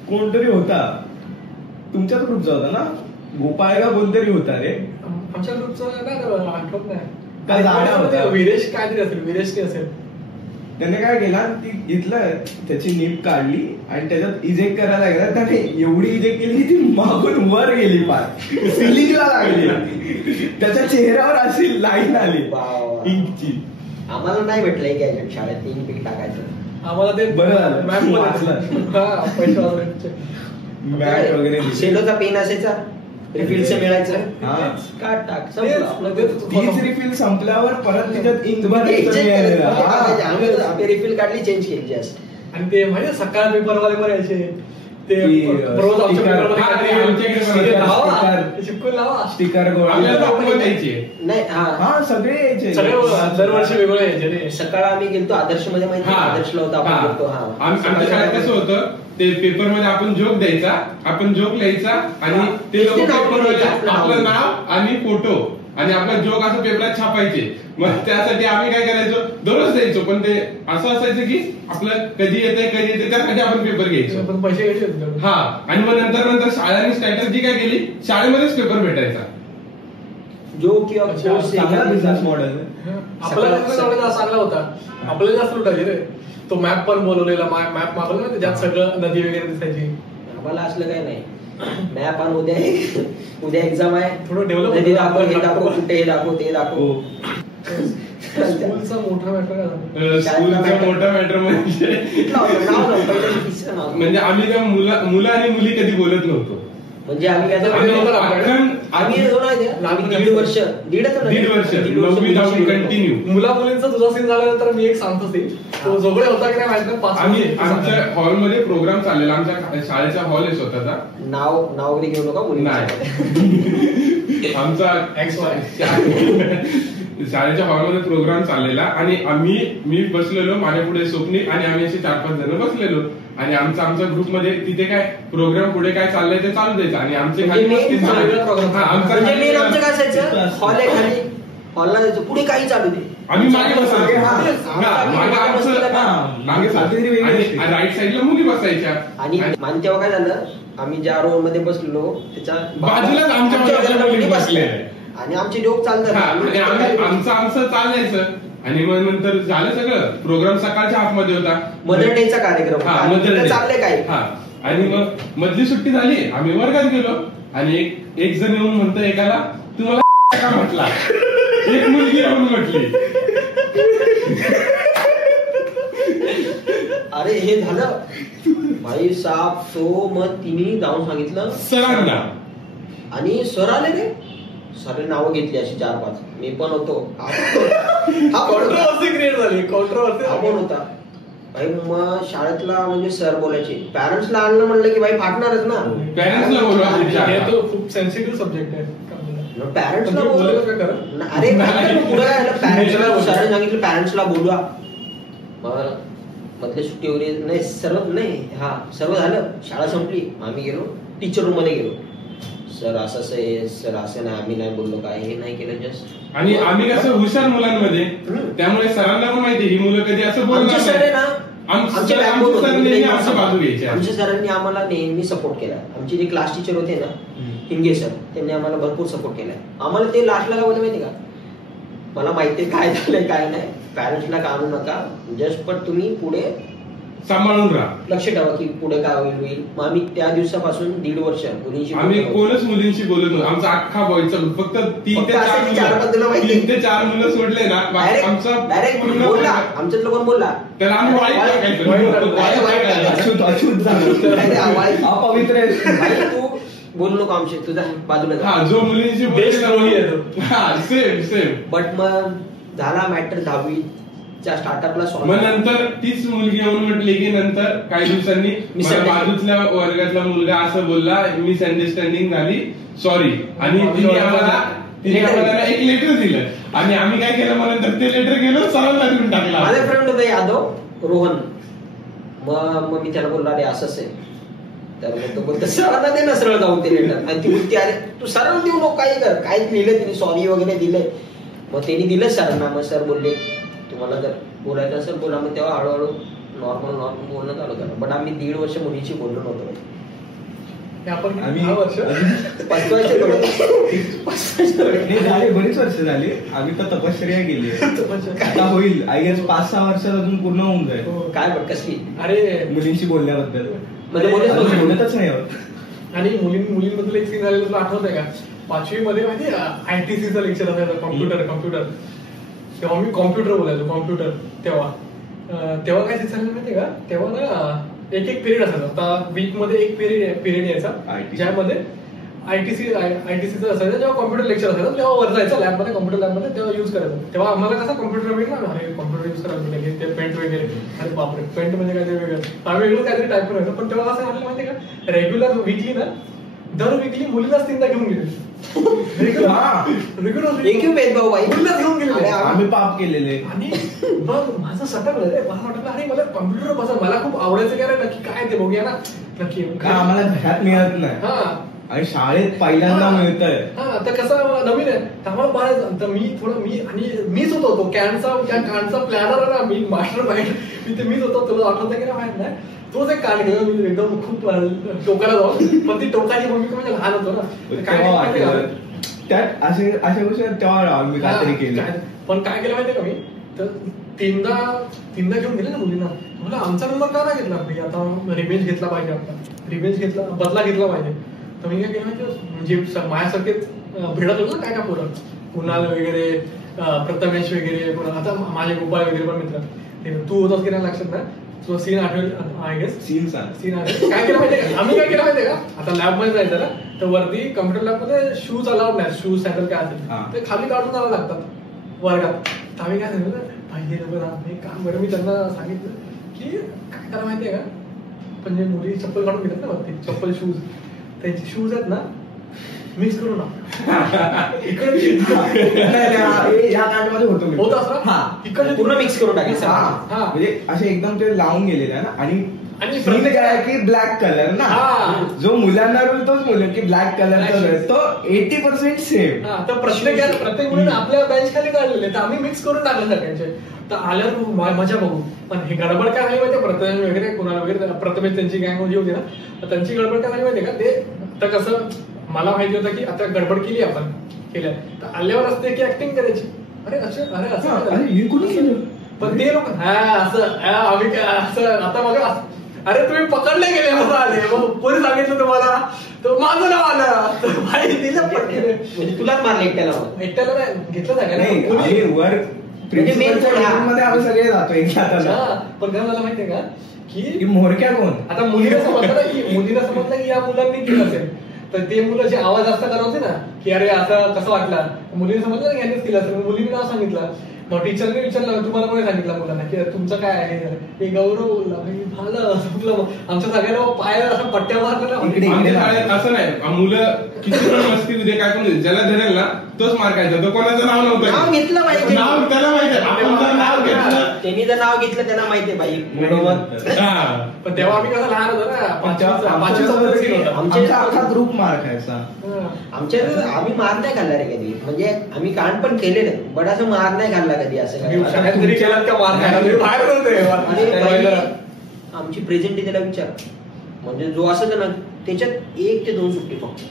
कोणतरी होता तुमच्याच ग्रुपचा होता ना गोपाळ का कोणतरी होता रे आमच्या ग्रुपचा नाही आठवत नाही काय झाडा होता विरेश काहीतरी असेल विरेशने असेल. त्याने काय केला ती घेतलं त्याची नीप काढली आणि त्याच्यात इजेक्ट करायला गेला त्याने एवढी इजेक्ट केली की ती मागून वर गेली पार सिलिंगला लागली त्याच्या चेहऱ्यावर अशी लाईन आली इंकची. आम्हाला नाही भेटलंय गॅजेट शाळेत इंक पिक टाकायचं. आम्हाला ते बरं झालं मॅट वगैरे शेलोचा पेन असायचा रिफिलचं मिळायचं काट टाक तीच रिफिल संपल्यावर परत त्याच्यात इंक रिफिल काढली चेंज केली जास्त. आणि ते माहिती सकाळ पेपर वाले पण यायचे ते चिपकून लावा. स्टिकर आपल्याला डॉक्युमेंट द्यायची. नाही हा सगळे यायचे. सगळे दरवर्षी वेगवेगळे यायचे रे. सकाळ आम्ही गेलतो आदर्श मध्ये, माहिती आदर्शला होता आपण गेलतो. आमच्या शाळेत कसं होतं, ते पेपर मध्ये आपण जोक द्यायचा, आपण जोक लिहायचा आणि ते लोक पेपरमध्ये आपलं नाव आणि फोटो आणि आपला जोक असं पेपरात छापायचे. मग त्यासाठी आम्ही काय करायचो, दररोज द्यायचो. पण ते असं असायचं की आपलं कधी येते त्यासाठी आपण पेपर घ्यायचो. पण पैसे घ्यायचे. हा, आणि मग नंतर शाळांनी स्ट्रॅटेजी काय केली, शाळेमध्येच पेपर भेटायचा. जो किंवा चांगला बिझनेस मॉडेल. आपल्याला चांगला होता. आपल्याला जास्त लुटायचे रे. तो मॅप पण बोलवलेला, मॅप मागवला ना, त्यात सगळं नदी वगैरे दिसायची. आम्हाला असलं काही नाही. मॅप आण, उद्या एक्झाम आहे, थोडं डेव्हलप नदी दाखव, हे दाखव, कुठे हे दाखव, ते दाखव. स्कूलचा मोठा मॅटर स्कूलचा मोठा मॅटर म्हणजे आम्ही त्या मुलं आणि मुली कधी बोलत नव्हतो. म्हणजे आम्ही दीड वर्ष 9वी 10वी कंटिन्यू. मुला मुलींचा तुझा सीन झाल्यानंतर मी एक सांगतो ते, तो जोगळे होता की नाही माहिती. आम्ही आमच्या हॉलमध्ये प्रोग्राम चाललेला, आमच्या शाळेचा हॉल आहे स्वतःचा. नाव वगैरे घेऊ नका मुली. आमचा शाळेच्या हॉलमध्ये प्रोग्राम चाललेला आणि मी बसलेलो, माझ्या पुढे स्वप्निक आणि आम्ही असे 4-5 जण बसलेलो आणि आमच्या ग्रुपमध्ये तिथे काय प्रोग्राम पुढे काय चाललंय ते चालू द्यायचं आणि आमचे हॉलला जायचं, पुढे काही चालू दे, आम्ही मागे बसायचो. राईट साईडला मुली बसायच्या. आणि तेव्हा काय झालं, आम्ही ज्या रोल मध्ये बसलेलो त्याच्या बाजूलाच आमच्या मुली बसल्या आणि आमचे जोक चालतात. आमचं चालायचं आणि मग नंतर झालं सगळं. प्रोग्राम सकाळच्या हाफमध्ये होता, मदर डेचा कार्यक्रम चालले काय. आणि मग मधली सुट्टी झाली, आम्ही वर्गात गेलो आणि एक जण येऊन म्हणतो एकाला, तुम्हाला का म्हटला. एक मुलगी येऊन म्हटली, अरे हे झालं भाई साहेब. सो मग तिने जाऊन सांगितलं सरांना आणि सर आले रे. सर नावं घेतली अशी 4-5. मी पण होतो. क्रिएट झाली, आपण होता भाई. मग शाळेतला म्हणजे सर बोलायचे, पॅरेंट्सला आणलं म्हणलं की भाई फाटणारच ना. पॅरेंट्सला बोलवा, तो खूप सेन्सिटिव्ह सब्जेक्ट आहे. पॅरेंट्सला अरे पुढे काय झालं, पॅरेंट्सला सरांनी सांगितलं पॅरेंट्सला बोलवा. मधली सुट्टी वगैरे नाही, सर्व झालं. शाळा संपली, आम्ही गेलो टीचर रूम मध्ये गेलो. सर असं सर असं नाही, आम्ही नाही बोललो, काय हे नाही केलं जस्ट. आणि आम्ही कसं हुशार मुलांमध्ये, त्यामुळे सरांना पण माहिती ही मुलं कधी असं बोलणार नाही. आमच्या सरांनी आम्हाला नेहमी सपोर्ट केला. आमचे जे क्लास टीचर होते ना, हिंगे सर, त्यांनी आम्हाला भरपूर सपोर्ट केलाय. आम्हाला ते लास्टला काय बोलले माहिती का, मला माहितीये काय झालंय काय नाही, पॅरेंट्सला काढू नका, जस्ट पण तुम्ही पुढे सांभाळून राहा, लक्ष ठेवा की पुढे काय होईल. मग आम्ही त्या दिवसापासून 1.5 वर्ष मुलींशी आम्ही कोणच मुलींशी बोलत नव्हतो. आमचा अख्खा बॉयचा फक्त 3 ते 4 मुलं सोडले ना, आमचा बोलला, आमच्यातलं पण बोलला, त्याला आम्ही अपवित्र तू बोलू नको आमचे, तुझा बाजूला जो मुलींशी सेम. बट मग झाला मॅटर 10वी स्टार्टअपला. मग नंतर तीच मुलगी येऊन म्हटली की नंतर काही दिवसांनी बाजूच्या वर्गातला मुलगा असं बोलला, मिसअंडरस्टँडिंग झाली, सॉरी. आणि तिने आम्हाला एक लेटर दिलं आणि आम्ही काय केलं, मग नंतर ते लेटर गेलो सरांना देऊन टाकला. माझा फ्रेंड होता यादव रोहन. मग मी त्याला बोलला अरे असंच आहे. तर मग तो बोलतो सरांना दे ना सरळ जाऊन ते लेटर. आणि ती बोलते अरे तू सरळ देऊ नको, काही कर, काहीच लिहिलं तिने, सॉरी वगैरे दिलंय. मग त्यांनी दिलं सरांना. मग सर बोलले तुम्हाला जर बोलायचं असेल बोला. मग तेव्हा हळूहळू नॉर्मल बोलणं चालू झालं. पण आम्ही 1.5 वर्ष मुलीशी बोललो नव्हतो. बरीच वर्ष झाली. आम्ही तर तपश्चर्या केली आता होईल आय गेस 5-6 वर्षात अजून पूर्ण होऊन जाईल. काय पण कसली अरे मुलींशी बोलण्याबद्दल म्हणजे बोलतच नाही होत. आणि मुलींबद्दल एक सीन झालेलं तुला आठवत आहे का, 5वी मध्ये माहिती ITCचं लेक्चर असायचं, कॉम्प्युटर. तेव्हा मी कॉम्प्युटर बोलायचो, कॉम्प्युटर. तेव्हा काय झालं माहितीये का, तेव्हा ना एक पिरियड असायचा. आता वीक मध्ये एक पिरियड यायचा ज्यामध्ये आयटीसीचं असायचं. जेव्हा कॉम्प्युटर लेक्चर असायचं तेव्हा वर जायचं लॅबमध्ये, कॉम्प्युटर लॅबमध्ये, तेव्हा युज करायचं. तेव्हा आम्हाला कसा कॉम्प्युटर वेगळा, अरे कॉम्प्युटर युज करायला ते पेंट वगैरे, अरे बापरे पेंट म्हणजे काय ते वेगळं, आम्ही वेगळं काहीतरी टाईप करायचं. पण तेव्हा असं झालं माहितीये का, रेग्युलर वीकली ना दर विकली मुलीलाच 3दा घेऊन गेले. एकही भेदभाव बाई मुलीलाच घेऊन गेले. आम्ही पाप केलेले. आणि मग माझं सटकलं रे, मला वाटलं अरे मला कम्प्युटर बसा, मला खूप आवडायचं की अरे नक्की काय ते बघूया ना नक्की. आम्हाला घरात मिळत नाही आणि शाळेत पहिल्यांदा मिळतंय. हा तर कसं नवीन आहे तर आम्हाला बघायचं. तर मीच होतो कांडचा प्लॅनर आहे ना, मी मास्टर माइंड मीच होतो. तुला आठवतं की नाही माहित नाही, तोच एक कांड घेऊन मी एकदम खूप टोकाला जाऊन, पण ती टोकाची भूमिका म्हणजे लहान होतो ना, काय त्यात अशा गोष्टी तेव्हा मी काहीतरी केलं. पण काय केलं माहितीये का मी, तर तीनदा घेऊन गेले ना मुलींना. मला आमचा नंबर का नाही घेतला, मी आता रिवेंज घेतला पाहिजे, आपला बदला घेतला पाहिजे. तर मी काय केलं माहिती, म्हणजे माझ्यासारखेच भिडत होतो ना काय पोरं, कुणाल वगैरे, प्रथमेश वगैरे, आता माझे गोपाळ वगैरे पण मित्र. तू होतास की नाही लक्षात ना, तुझा सीन आठवेल आय गेस. सीन काय केलं माहितीये का, आम्ही काय केलं माहितीये का, आता लॅब मध्ये जायचं ना, तर वरती कम्प्युटर लॅब मध्ये शूज अलाउड नाही, शूज सॅन्डल काय असेल ते खाली काढून जावं लागतात वर्गात. तर आम्ही काय सांगितलं, पाहिजे लोक काम बरं, मी त्यांना सांगितलं की काय करा माहितीये का, म्हणजे मुली चप्पल काढून घेतात ना वरती, चप्पल शूज, त्यांचे शूज आहेत ना मिक्स करू ना होत असं पूर्ण मिक्स करून टाकायचं. म्हणजे असे एकदम ते लावून गेलेले आहे ना. आणि काय की ब्लॅक कलर ना, जो मुलांना रोल तोच मुलं की ब्लॅक कलर तो 80% सेम. तर प्रत्येक मुलीने आपल्या बेंच खाली काढलेले, तर आम्ही मिक्स करून टाकले सगळ्यांचे. तर आल्यावर मजा बघू. पण हे गडबड काय झाली माहिती, प्रथमेश वगैरे कुणाला वगैरे, प्रथमेश त्यांची गँग जी होती ना, तर त्यांची गडबड काय झाली माहिती का, ते तर कसं मला माहिती होतं की आता गडबड केली आपण केल्या, तर आल्यावर असते की ऍक्टिंग करायची, अरे असं कोणी केलं. पण ते लोक आम्ही असं आता बघा, अरे तुम्ही पकडले गेले असं आले, मग कोणी सांगितलं तुम्हाला, तर माझं नाव आलं, भाई दिलं पटकन. म्हणजे तुलाच मारले एकट्याला नाही घेतलं नाही वर मध्ये आम्ही सगळे जातो एक हाताला. पण काय मला माहितीये का की मोरक्या कोण, आता मुलीला समजलं की या मुलांनी केलं असेल, तर ते मुलं जे आवाज जास्त करवते ना की अरे असं कसं वाटलं, मुलीने समजलं ना यांनीच केलं असेल, मुलीने नाव सांगितलं. मग टीचरने विचारलं तुम्हाला कोणी सांगितलं मुलांना की तुमचं काय आहे, ते गौरव बोलला, झालं संपलं. आमच्या सगळ्यांना पायाला असं पट्ट्या मारल्या ना. असं नाही, मुलं किती पण मस्ती उद्या काय पण ज्याला धरेल ना तोच मार खायचा, तो कोणाचं नाव नव्हतं, नाव घेतलं पाहिजे, नाव त्याला माहिती आहे, त्यांनी जर नाव घेतलं त्यांना माहितीये बाई बरोबर. पण तेव्हा आम्ही कसं लहान होतो ना, आमचा ग्रुप मार खायचा. आम्ही मार नाही खाल्ला रे कधी, म्हणजे आम्ही कांड पण केले नाही, बट असं मार नाही खाल्ला कधी. असं आमची प्रेझेंट त्याला विचार, म्हणजे जो असं ना त्याच्यात 1 ते 2 सुट्टी फक्त,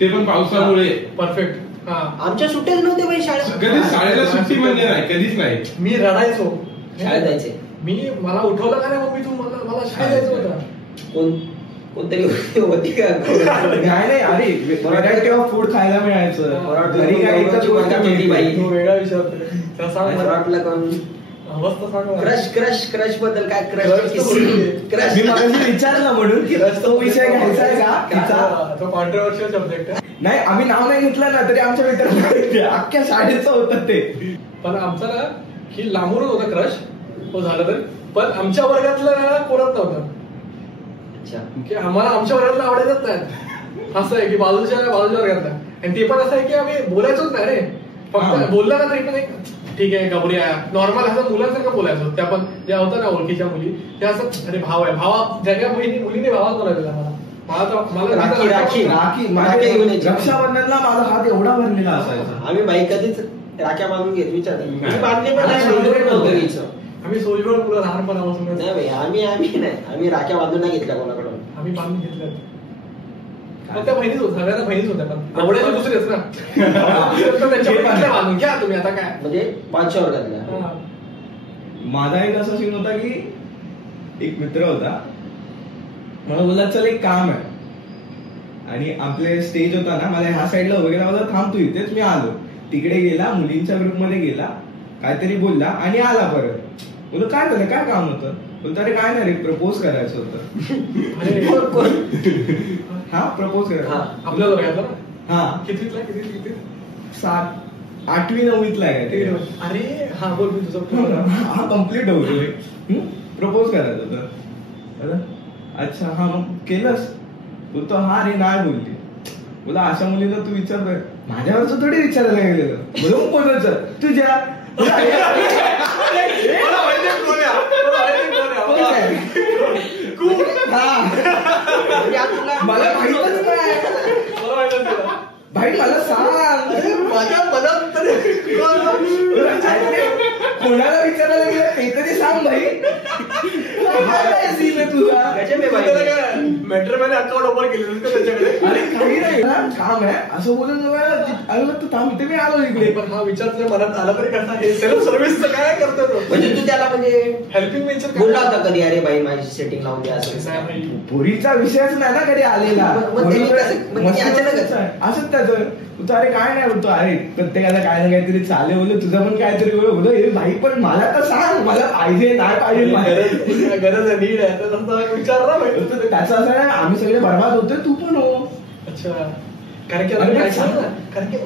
ते पण पावसामुळे. परफेक्ट. आमच्या सुट्ट्याच नव्हत्या बाई शाळेत, कधीच शाळेला सुट्टी म्हणजे नाही, कधीच नाही. मी रडायचो शाळेत जायचे, मला उठवलं का नाही मम्मी तू, मला शाळेत जायचं होतं. कोणतरी होती का नाही, अरे व्हरायटी ऑफ फूड खायला मिळायचं, घरी काय एकच गोष्ट मिळते बाई. वेगळा विषय वाटलं कोण अवस्था सांग. क्रश बद्दल काय, क्रश मी मला विचारलं म्हणून की तो विषय घ्यायचा आहे का, तो कॉन्ट्रोवर्शियल सब्जेक्ट आहे. नाही आम्ही नाव नाही घेतलं ना तरी आमच्या मित्रांना अख्ख्या शाळेचं होतं ते. पण आमचा ना की लांबूनच होता क्रश, तो झालं तर, पण आमच्या वर्गातलं कोणत नव्हतं की आम्हाला आमच्या वर्गातलं आवडायचंच नाही. असं आहे की बाजूच्या वर्गातला, आणि ते पण असं आहे की आम्ही बोलायचोच नाही रे, फक्त बोलला ना तरी पण एक ठीक आहे गबरी आहे नॉर्मल असं मुलांसारखं बोलायचं. त्या पण ज्या होत्या ना ओळखीच्या मुली त्या असं अरे भाव आहे, भावा ज्या मुलीने भावाच बोलायचं रक्षाबंधनला माझा हात एवढा भरलेला असायचा. आम्ही बाई कधीच राख्या बांधून घेत विचार बांधले पण नाही, आम्ही सोयीवर मुलं लहानपणापासून नाही भाई, आम्ही नाही, आम्ही राख्या बांधून नाही घेतल्या कोणाकडून, आम्ही बांधून घेतल्या. त्या बहिणीच होत, सगळ्या बहिणीच होत्या, पण आवडायला दुसरेच ना त्यांच्या बांधून घ्या तुम्ही आता काय, म्हणजे 5 वर्गातल्या. माझा एक असा सीन होता की एक मित्र होता, मला बोलला चल एक काम आहे, आणि आपले स्टेज होता ना, मला ह्या साईडला वगैरे मला थांब तू इथेच. मी आलो तिकडे, गेला मुलींच्या ग्रुप मध्ये गेला, काहीतरी बोलला आणि आला परत. बोललो काय झालं, काय काम होतं. बोलतो अरे काय नाही रे, प्रपोज करायचं होतं. हा प्रपोज करायचं आपल्या वर्गातला. हा किती 7, 8वी 9वीतला आहे. अरे हा बोल मी तुझं हा कम्प्लीट होतो, प्रपोज करायचं होतं. अच्छा हा मग केलंस. बोलतो हा रे नाही बोलली. बोला अशा मुलीला तू विचारतोय, माझ्यावरच थोडी विचारायला गेलेलं. बोला कोणाचं तुझ्या मला माहितच नाही भाई, मला सांग माझ्या मनात कोणाला विचारायला गेलं ते तरी सांग भाई. तुझा मेट्रोमॅन अकाउंट ओपन केलं त्याच्याकडे. अरे काही नाही काम आहे असं बोलत तू थांबते मी आलो इकडे. पण हा विचार तुझ्या मनात आला तरी कसा हे सेल्फ सर्व्हिसचं काय करतो तो? म्हणजे तू त्याला म्हणजे हेल्पिंग नेचर बोलला होता कधी, अरे बाई माझी सेटिंग लावून द्या असं? पोरीचा विषयच नाही ना कधी आलेला. असंच त्याचं तू अरे काय नाही बोलतो, अरे प्रत्येकाला काय ना काहीतरी चाले बोलतो, तुझं पण काहीतरी बोलतो हे भाई, पण मला तर सांग मला पाहिजे नाही पाहिजे, गरज आहे, नीड आहे, तर विचार ना भाई. त्याचं असं आहे आम्ही सगळे बरबाद होतोय, तू पण हो. अच्छा, कारण की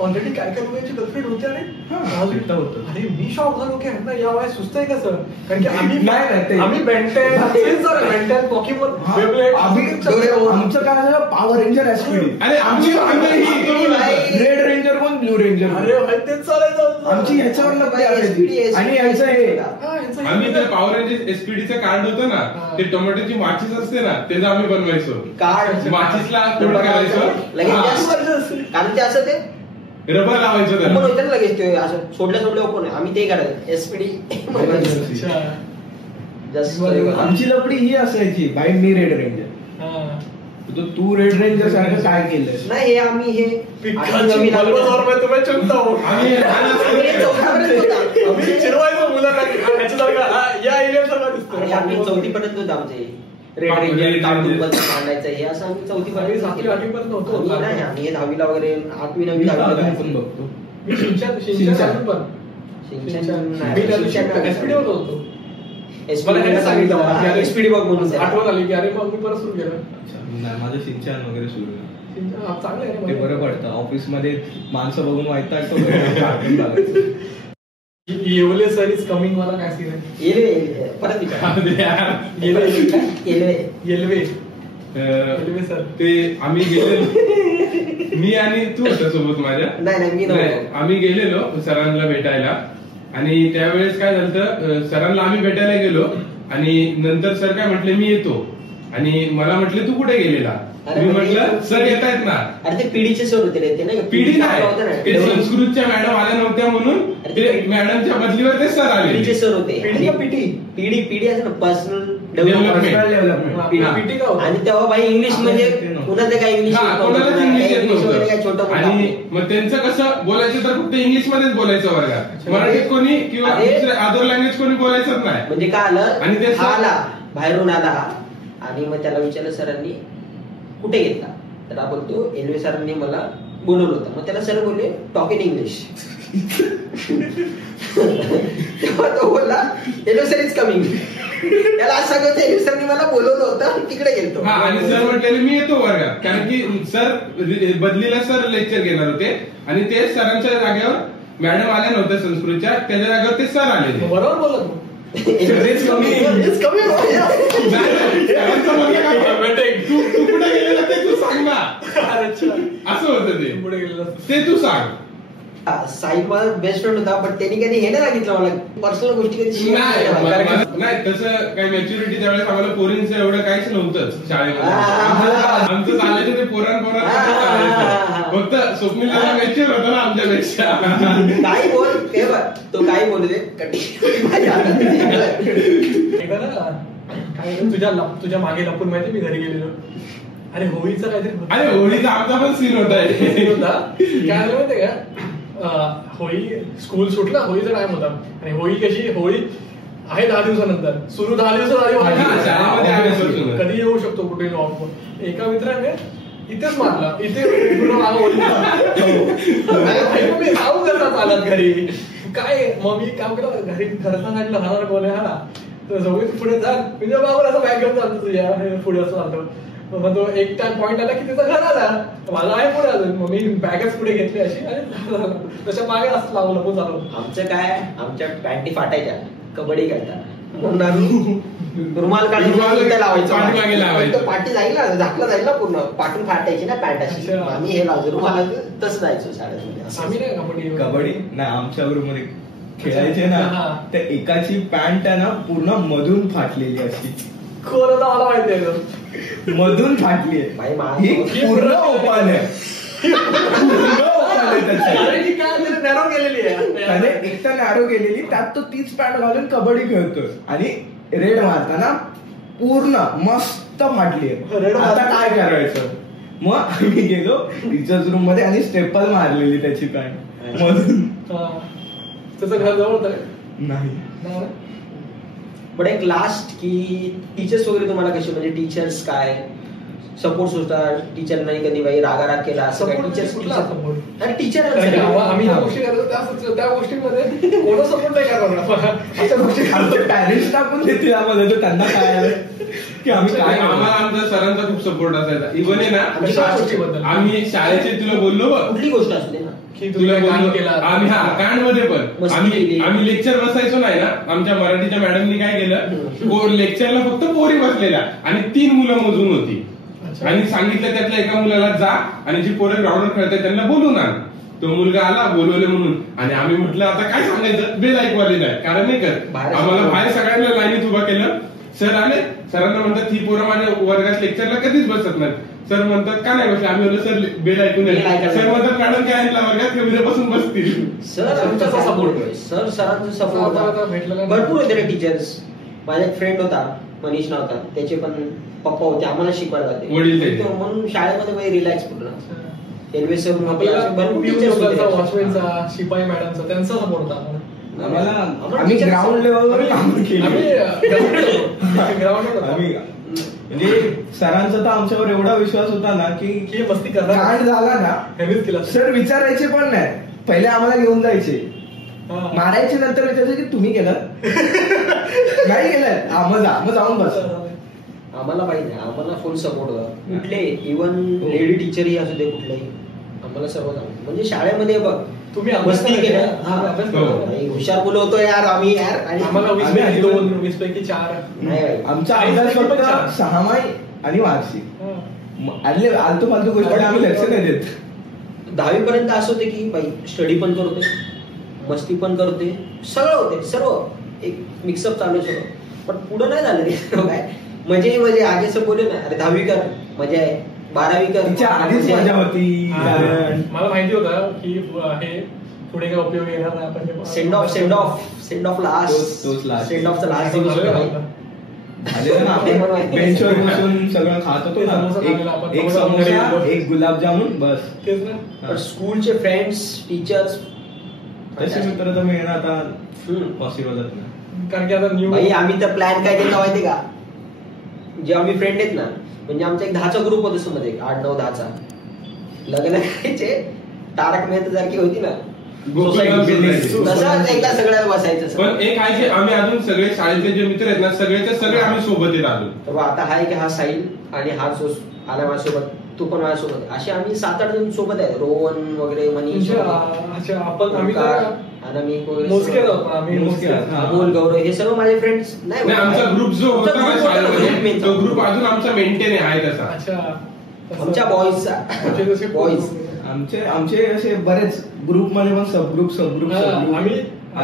ऑलरेडी काय काय लोकांची गर्लफ्रेंड होते. अरे मी शॉक झालो की ना या वयात सुस्त आहे कसं, कारण की आम्ही बेंटेन आमचं काय झालं पॉवर रेंजर एसपीडी, अरे आमची रेड रेंजर कोण ब्लू रेंजर, अरे तेच चालायचं आमची ह्याच्यावर आणि यांचं हे आम्ही ते पॉवर रेंजर एसपीडीचं कार्ड होतं ना, ते टोमॅटोची माचीस असते ना त्याचं आम्ही बनवायचो. कार्ड माचीसला कोट करायचो, कारण ते असं ते रबर लावायचं ओपन होतं ना लगेच, ते असं सोडल्या ओपन आहे. आम्ही ते काढायचं एसपीडी. आमची लपडी ही असायची बाई, मी रेड रेंजर, तू रेड रेंजर सारखं काय केलं नाही. हे आम्ही हे चौथीपर्यंत होतं आमचे रेड रेंजर मांडायचं हे असं आम्ही चौथीपर्यंत होतो. नाही आम्ही हे 10वीला वगैरे 8वी 9वी आपण बघतो. एसपीडी बघ म्हणून आठवण आली की अरे मग मी परत सुरू केलं. माझं सिंचन वगैरे सुरू आहे, चांगलं आहे ते बरं पडतं. ऑफिस मध्ये माणसं बघून वाईट येवले सर इज कमिंग, मला काय सीन आहे परत येलवे सर. ते आम्ही गेलेलो, मी आणि तू होता सोबत माझ्या. नाही मी आम्ही गेलेलो सरांना भेटायला, आणि त्यावेळेस काय झालं, सरांना आम्ही भेटायला गेलो आणि नंतर सर काय म्हटले मी येतो, आणि मला म्हटले तू कुठे गेलेला. मी म्हटलं सर येत आहेत ना. अरे ते पिढीचे सर होते रे, ते नाही पिढी नाही, ते संस्कृतच्या मॅडम आल्या नव्हत्या म्हणून ते मॅडमच्या बदलीवर ते सर आले. पिढीचे सर होते. पिढी असं ना पर्सनल डेव्हलपमेंट. आणि तेव्हा बाई इंग्लिश म्हणजे कुणाचं काय इंग्लिश छोटं, आणि मग त्यांचं कसं बोलायचं तर फक्त इंग्लिश मध्येच बोलायचं वर्गात, मराठीत कोणी किंवा अदर लँग्वेज कोणी बोलायचंच नाही. म्हणजे काय आलं, आणि ते आला बाहेरून आला आणि मग त्याला विचारलं सरांनी कुठे घेतला, तर आपण बोलतो एलवे सरांनी मला बोलवलं होतं. मग त्याला सर बोलले टॉक इन इंग्लिश. तेव्हा तो बोलला एलवे सर इज कमिंग. त्याला असं सांगतो एलवे सरांनी मला बोलवलं होतं, तिकडे गेलतो. आणि सर म्हटलेले मी येतो वर्गात, कारण की सर बदलीला सर लेक्चर घेणार होते, आणि ते सरांच्या जागेवर मॅडम आल्या नव्हत्या संस्कृतच्या, त्याच्या जागेवर ते सर आले. बरोबर बोलत तू कुठे गेलेला ते तू सांग ना, असं होतं ते तू सांग. साईड माझा बेस्ट फ्रेंड होता, पण त्यांनी कधी हे नाही सांगितलं मला पर्सनल गोष्टी कधी. नाही तसं काही मॅच्युरिटी त्यावेळेस आम्हाला पोरींचं एवढं काहीच नव्हतंच शाळेमध्ये. आमचं चालायचं ते पोरांना फक्त स्वप्नीला मॅच्युअर होतं ना आमच्यापेक्षा. काही बोल तेव्हा तो काही बोलू दे तुझ्या मागे लपून माहिती मी घरी गेलेलो. अरे होळीचं काहीतरी, अरे होळीचा आमचा पण सीन होता. काय झालं माहितीये का, होळी स्कूल सुटला, होळीचा टाइम होता, आणि होळी कशी, होळी आहे 10 दिवसानंतर, सुरू 10 दिवसात कधी येऊ शकतो कुठे. एका मित्राने इथेच मारला, इथे जाऊन करता चालत घरी. काय मग मी काम केलं घरी, घरचा सांगितलं हा कोण आहे हा, तर जवळ पुढे जा, म्हणजे बाबा असं बॅग घेऊन चालतो तुझ्या पुढे असं चालतो. मग तो एक टाइम पॉइंट आला की तिचा घर आला, मला आहे पुढे अजून, मग मी बॅगच पुढे घेतली अशी, आणि तशा मागे असं लावलं चालू. आमचं काय, आमच्या पॅन्टी फाटायच्या कबड्डी खेळताना. रुमाल काढून रुमाल लावायचं पाठीमागे लावायचं. पाठी जाईल ना, झाकलं जाईल ना पूर्ण, पाठून फाटायची ना पॅन्ट अशी. अच्छा. आम्ही हे लावतो रुमाला, तसं जायचो शाळेमध्ये. आम्ही नाही कबड्डी नाही आमच्या ग्रुपमध्ये खेळायचे ना, हा. तर एकाची पॅन्ट आहे ना पूर्ण मधून फाटलेली अशी, कोण होता मला माहिती आहे. मधून फाटली बाई, आहे, मा- ही पूर्ण ओपन आहे, पूर्ण open आहे त्याची. अरे ती काय त्याने नॅरो केलेली आहे. त्याने एक तर नॅरो गेलेली, त्यात तो तीच पॅन्ट घालून कबड्डी खेळतोय आणि रेड मारताना पूर्ण मस्त फाटली Red आता काय करायचं. मग आम्ही गेलो टीचर्स रूम मध्ये आणि स्टेपल मारलेली त्याची पॅन्ट मधून. हा. त्याचं घर जवळ होतं रे. नाही नाही ना? पण एक लास्ट की टीचर्स वगैरे तुम्हाला कसे, म्हणजे टीचर्स काय सपोर्ट होता, टीचरना कधी बाई रागाराग केला असं काय? Support टीचर्स कुठला support? टीचर कारण की आम्ही ज्या गोष्टी करतो त्या गोष्टींमध्ये कोण सपोर्ट नाही करणार. अशा गोष्टी आमचे पॅरेंट्स टाकून देतील आम्हाला, तर त्यांना काय आलं की आम्ही काय आम्हाला आमच्या सरांचा खूप सपोर्ट असायचा. इव्हन आहे आमच्या ना, गोष्टीबद्दल. आम्ही शाळेचे तुला बोललो बघ, कुठली गोष्ट असते ना, की तुला तुला काम बोललो केला आम्ही, हा कांडमध्ये पण मस्ती केली. आम्ही लेक्चर बसायचो नाही ना, आमच्या मराठीच्या मॅडमनी काय केलं, लेक्चरला फक्त पोरी बसलेल्या आणि 3 मुलं मोजून होती अच्छा. आणि सांगितलं त्यातल्या एका मुलाला जा आणि जी पोरं ग्राउंडवर खेळतात त्यांना बोलून आण. तो मुलगा आला बोलवले म्हणून, आणि आम्ही म्हटलं आता काय सांगायचं, बेल ऐकवाले नाही, कारण नाही कर बाहेर आम्हाला बाहेर सगळ्यांना लाईनीत उभा केलं. सर आले, सरांना म्हणतात ही पोरं माझ्या वर्गात लेक्चरला कधीच बसत नाही. सर म्हणतात का नाही बसले, आम्ही बोललो सर बेल ऐकून बेल ऐकायला. सर म्हणतात मॅडम काय आणला वर्गात की उद्यापासून बसतील. सर आमचा सपोर्ट, सर सरांचा सपोर्ट आता भेटलेला नाही. भरपूर होते टीचर्स. माझा एक फ्रेंड होता, मनीष नव्हता, त्याचे पण पप्पा होते, आम्हाला शिकवायला वडील जाते, त्याचे. म्हणून शाळेमध्ये रिलॅक्स पूर्ण. रेल्वे सर आपल्याला भरपूर पिऊन टीचर्स लोकांचा, होते. वॉचमॅनचा, शिपाई मॅडमचा त्यांचा सपोर्ट होता आम्हाला. आम्हाला आम्ही ग्राउंड लेवलवर काम केलं. ग्राउंड आम्ही म्हणजे सरांचा तर आमच्यावर एवढा विश्वास होता ना की की मस्ती करणार कांड झाला ना, हेच केला सर विचारायचे पण नाही, पहिले आम्हाला घेऊन जायचे, मारायचे, नंतर विचारायचे की तुम्ही केलं नाही केलं, मग जाऊन बस. आम्हाला माहिती आहे, आम्हाला फुल सपोर्ट होता. कुठले इव्हन लेडी टीचरही असू दे, कुठलेही आम्हाला सर्व चांगलं. म्हणजे शाळेमध्ये बघ तुम्ही मस्ती केलं, अभ्यास हुशार मुलं होतो यार आम्ही यार. आणि आम्हाला आम्ही 20 पैकी अजिबात- 2, 20 पैकी 4. नाही बाई. आमचा अभ्यास फक्त 6माही आणि वार्षिक, आलतू फालतू गोष्टी आम्ही लक्ष नाही देत. 10वी पर्यंत असं होते की बाई स्टडी पण करते, मस्ती पण करते, सगळं होते, सर्व एक मिक्सअप चालू सगळं. पण पुढं नाही झालं रे काय, म्हणजे आगे असं बोलले ना, अरे 10वी कर मजा आहे, 12वी कर तिच्या आधीच मजा होती. कारण मला माहिती होतं की हे पुढे काय उपयोग येणार नाही. आपण सेंड ऑफ लास्ट, तोच last. सेंड ऑफचा लास्ट दिवस होता बाई. झालेलं ना, आपण बेंचवर बसून सगळं खात होतो ना, समोसा खाल्लेला आपण, एक समोसा समोसा, खाल्लेला. एक गुलाबजामुन, बस. तेच ना. पण स्कूलचे फ्रेंड्स, टीचर्स, तसे मित्र तर मिळणं आता पॉसिबलच नाही. कारण की आता न्यू भाई आम्ही तर प्लॅन काय केला माहिती का, जे आम्ही फ्रेंड आहेत ना, म्हणजे आमचा एक 10चा ग्रुप होता समज, एक 8, 9, 10चा लग्न करायचे. तारक मेहता सारखी होती ना गोकुळात तसंच एकदा सगळ्या बसायचं. पण एक आहे की आम्ही अजून सगळे शाळेचे जे मित्र आहेत ना, सगळेचे सगळे आम्ही सोबत येत अजून. तर आता हा की हा साईल आणि हा आला माझ्यासोबत, तू पण माझ्यासोबत, असे आम्ही 7-8 जण सोबत आहे. रोहन वगैरे, मनीष, आपण आम्ही अनामिक मोजके वगैरे, आहोत, आम्ही मोजके आहोत. अमोल, गौरव, हे सर्व माझे फ्रेंड्स. नाही, आमचा ग्रुप जो होता ना शाळेमध्ये, तो ग्रुप अजून आमचा मेंटेन आहे तसा. अच्छा, आमच्या बॉईजचा बॉईज. आमचे असे बरेच ग्रुप मध्ये पण सबग्रुप आम्ही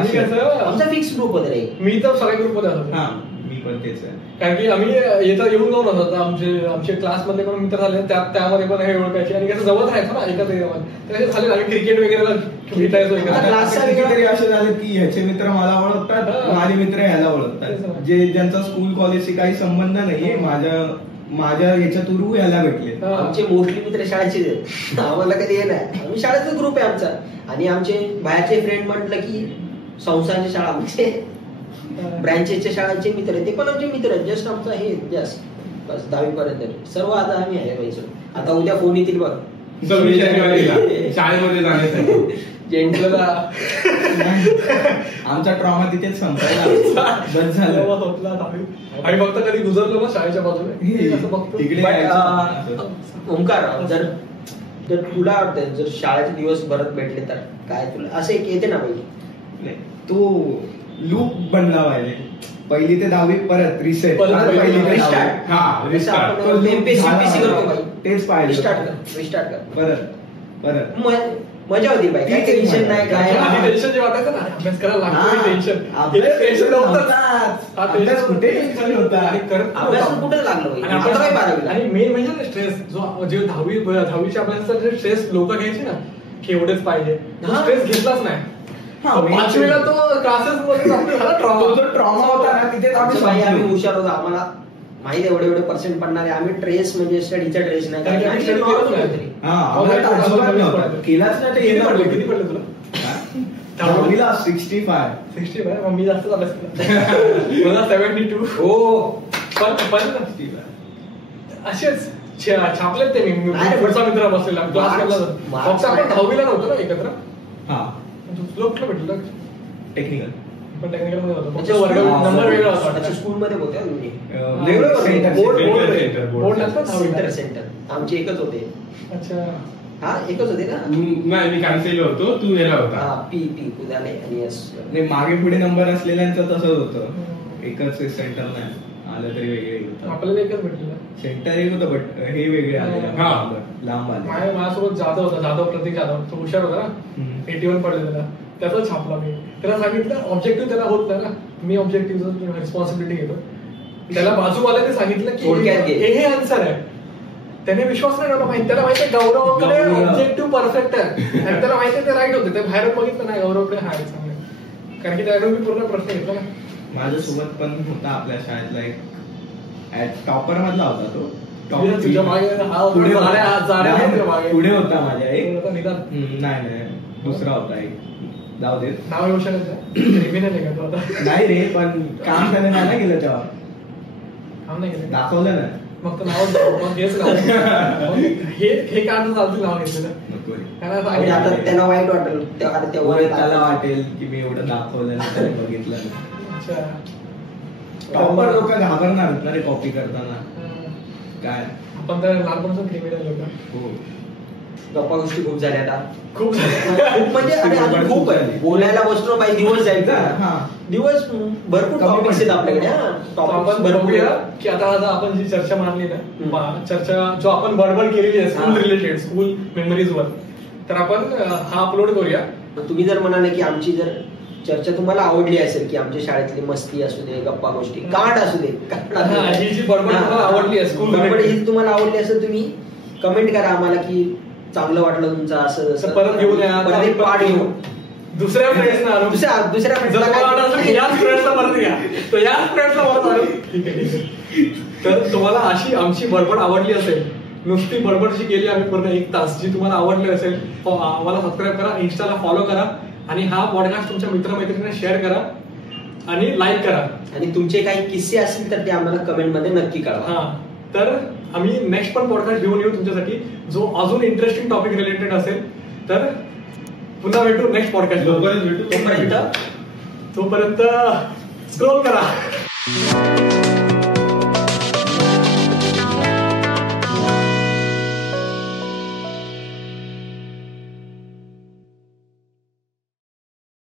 कसं आमचा फिक्स ग्रुप होता रे. मी तर सगळ्या ग्रुप मध्ये असतो. हा, मी पण तेच आहे. कारण की आम्ही येऊन जाऊन होतो. आमचे क्लासमध्ये पण मित्र झाले, त्यामध्ये पण हे ओळखायचे आणि कसं जवळ राहायचं ना एकाच एरियामध्ये. तसे झाले आम्ही क्रिकेट वगैरे भेटायचो. कितीतरी असे झाले की ह्याचे मित्र मला ओळखतात, माझे मित्र ह्याला ओळखतात. ज्यांचा स्कूल कॉलेजशी काही संबंध नाहीये, माझ्या याच्या थ्रू ह्याला भेटले. आमचे मोस्टली मित्र शाळेचे आहेत, आम्हाला कधी हे नाही. आम्ही शाळेचा ग्रुप आहे आमचा. आणि आमचे बाहेरचे फ्रेंड म्हटलं की संस्थांच्या शाळा, आमचे ब्रँचेसच्या शाळांचे मित्र आहेत, ते पण आमचे मित्र आहेत. जस्ट आमचा हे जस्ट बस 10वी पर्यंत सर्व आता आम्ही आहे व्हायचो. आता उद्या फोन येतील बघ 26 जानेवारीला शाळेमध्ये जाण्यासाठी. जेंटलला आमचा ट्रॉमा तिथेच संपायला बस झालं. आम्ही फक्त कधी गुजरलो ना शाळेच्या बाजूने असं बघतो. तिकडे ओंकार, जर तुला वाटतं जर शाळेचे दिवस परत भेटले तर काय, तुला असं एक येते ना भाई, तो लूप बनला पाहिजे. पहिली ते 10वी परत रिसेट परत पहिली ते restart. 10वी. हा रिस्टार्ट MPSC करतो बाई. तेच पाहिजे रिस्टार्ट कर परत मजा होती बाई, काय टेन्शन नाही काय आधी टेन्शन जे वाटायचं ना, अभ्यास करायला लागतो टेन्शन टेन्शन टेन्शन कुठे टेन्शन होता अभ्यास कुठे लागलं बाई, आता काय 12वी आणि मेन म्हणजे ना स्ट्रेस जे दहावीच्या अभ्यासाचा जे स्ट्रेस लोक घ्यायचे ना की एवढेच पाहिजे, स्ट्रेस घेतलाच नाही. पाचवीला तो क्लासेस मध्ये झाला ट्रॉमा होता ना तिथे आम्ही हुशार होतो, आम्हाला माहित एवढे पर्सेंट पडणारे, आम्ही ट्रेस म्हणजे स्टडीचा ट्रेस नाही केलाच नाही ते. किती पडले तुला? 10वीला 65. मी जास्त अभ्यास केला. 72. हो पण असेच छापलेत ते मी पुढचा मित्र बसलेला क्लास केला. फक्त आपण 10वीला नव्हतो ना एकत्र. तुला कुठलं भेटलं? टेक्निकल. पण टेक्निकल मध्ये होतो वर्ग नंबर वेगळा होता. स्कूल मध्ये होते बोर्ड सेंटर आमचे एकच होते. अच्छा हा एकच होते ना. नाही मी कॅन्सल होतो, तू गेला होता. पी पुण्याने आणि एस. मागे पुढे नंबर असलेल्यांचं तसंच होतं, एकच सेंटर नाही आलं तरी वेगळे होतं. आपल्याला एकच भेटलेलं सेंटर एक होतं बट हे वेगळे आले लांब आले. माझ्यासोबत जाधव होता, प्रतीक जाधव. तो हुशार होता ना, 81 पडले त्याला. त्याचा छापला मी. त्याला सांगितलं ऑब्जेक्टिव्ह त्याला होत नाही ना, मी ऑब्जेक्टिव्ह रिस्पॉन्सिबिलिटी घेतो. त्याला बाजूवाल्याने सांगितलं की हे आन्सर आहे. त्याने विश्वास नाही ठेवला. त्याला माहिती आहे गौरवकडे ऑब्जेक्टिव्ह परफेक्ट आहे आणि त्याला माहिती आहे ते राईट होते. ते बाहेर बघितलं नाही गौरवकडे हाय चांगलं, कारण की त्याकडून मी पूर्ण प्रश्न घेतला ना. माझ्यासोबत पण होता आपल्या शाळेतला एक टॉपर मधला होता तो. तुझ्या मागे पुढे होता माझ्या एक. नाही दुसरा होता एक. जाऊ दे नाव येऊ शकत नाही रे, पण काम त्याने नाही ना केलं तेव्हा. काम नाही केलं, दाखवलं ना. मग नाव हेच नाव हे कारण चालतील नाव घेतलेलं. आता त्यांना वाईट वाटेल, त्याला वाटेल की मी एवढं दाखवलं नाही, त्याने बघितलं नाही. टॉपर लोक घाबरणार ना रे कॉपी करताना. काय आपण तर लहानपणापासून क्रिमिनल लोक. हो गप्पा गोष्टी खूप झाल्या आता, खूप म्हणजे खूप आहे. बोलायला बसलो पाहिजे दिवस जायचा, दिवस भरपूर टॉपिक्स आहेत आपल्याकडे. आपण बघूया की आता आपण जी चर्चा मांडली ना, चर्चा जो आपण बडबड केलेली आहे स्कूल रिलेटेड, स्कूल मेमरीज वर, तर आपण हा अपलोड करूया. तुम्ही जर म्हणाले की आमची जर चर्चा तुम्हाला आवडली असेल, की आमच्या शाळेतली मस्ती असू दे, गप्पा गोष्टी, काट असू दे, ही जी बडबड तुम्हाला आवडली आहे, स्कूल बडबड ही तुम्हाला आवडली असेल, तुम्ही कमेंट करा आम्हाला की चांगलं वाटलं तुमचं असं परत घेऊन या, परत पाठ घेऊन दुसऱ्या फ्रेंड्सना दुसऱ्या तर तुम्हाला अशी आमची बडबड आवडली असेल, नुसती बडबड जी केली आम्ही पूर्ण 1 तास, जी तुम्हाला आवडली असेल, आम्हाला सबस्क्राईब करा, इन्स्टाला फॉलो करा आणि हा पॉडकास्ट तुमच्या मित्रमैत्रिणींना शेअर करा आणि लाईक करा. आणि तुमचे काही किस्से असतील तर ते आम्हाला कमेंट मध्ये नक्की कळवा. तर आम्ही नेक्स्ट पण पॉडकास्ट घेऊन येऊ तुमच्यासाठी, जो अजून इंटरेस्टिंग टॉपिक रिलेटेड असेल. तर पुन्हा भेटू नेक्स्ट पॉडकास्ट. तोपर्यंत स्क्रोल करा.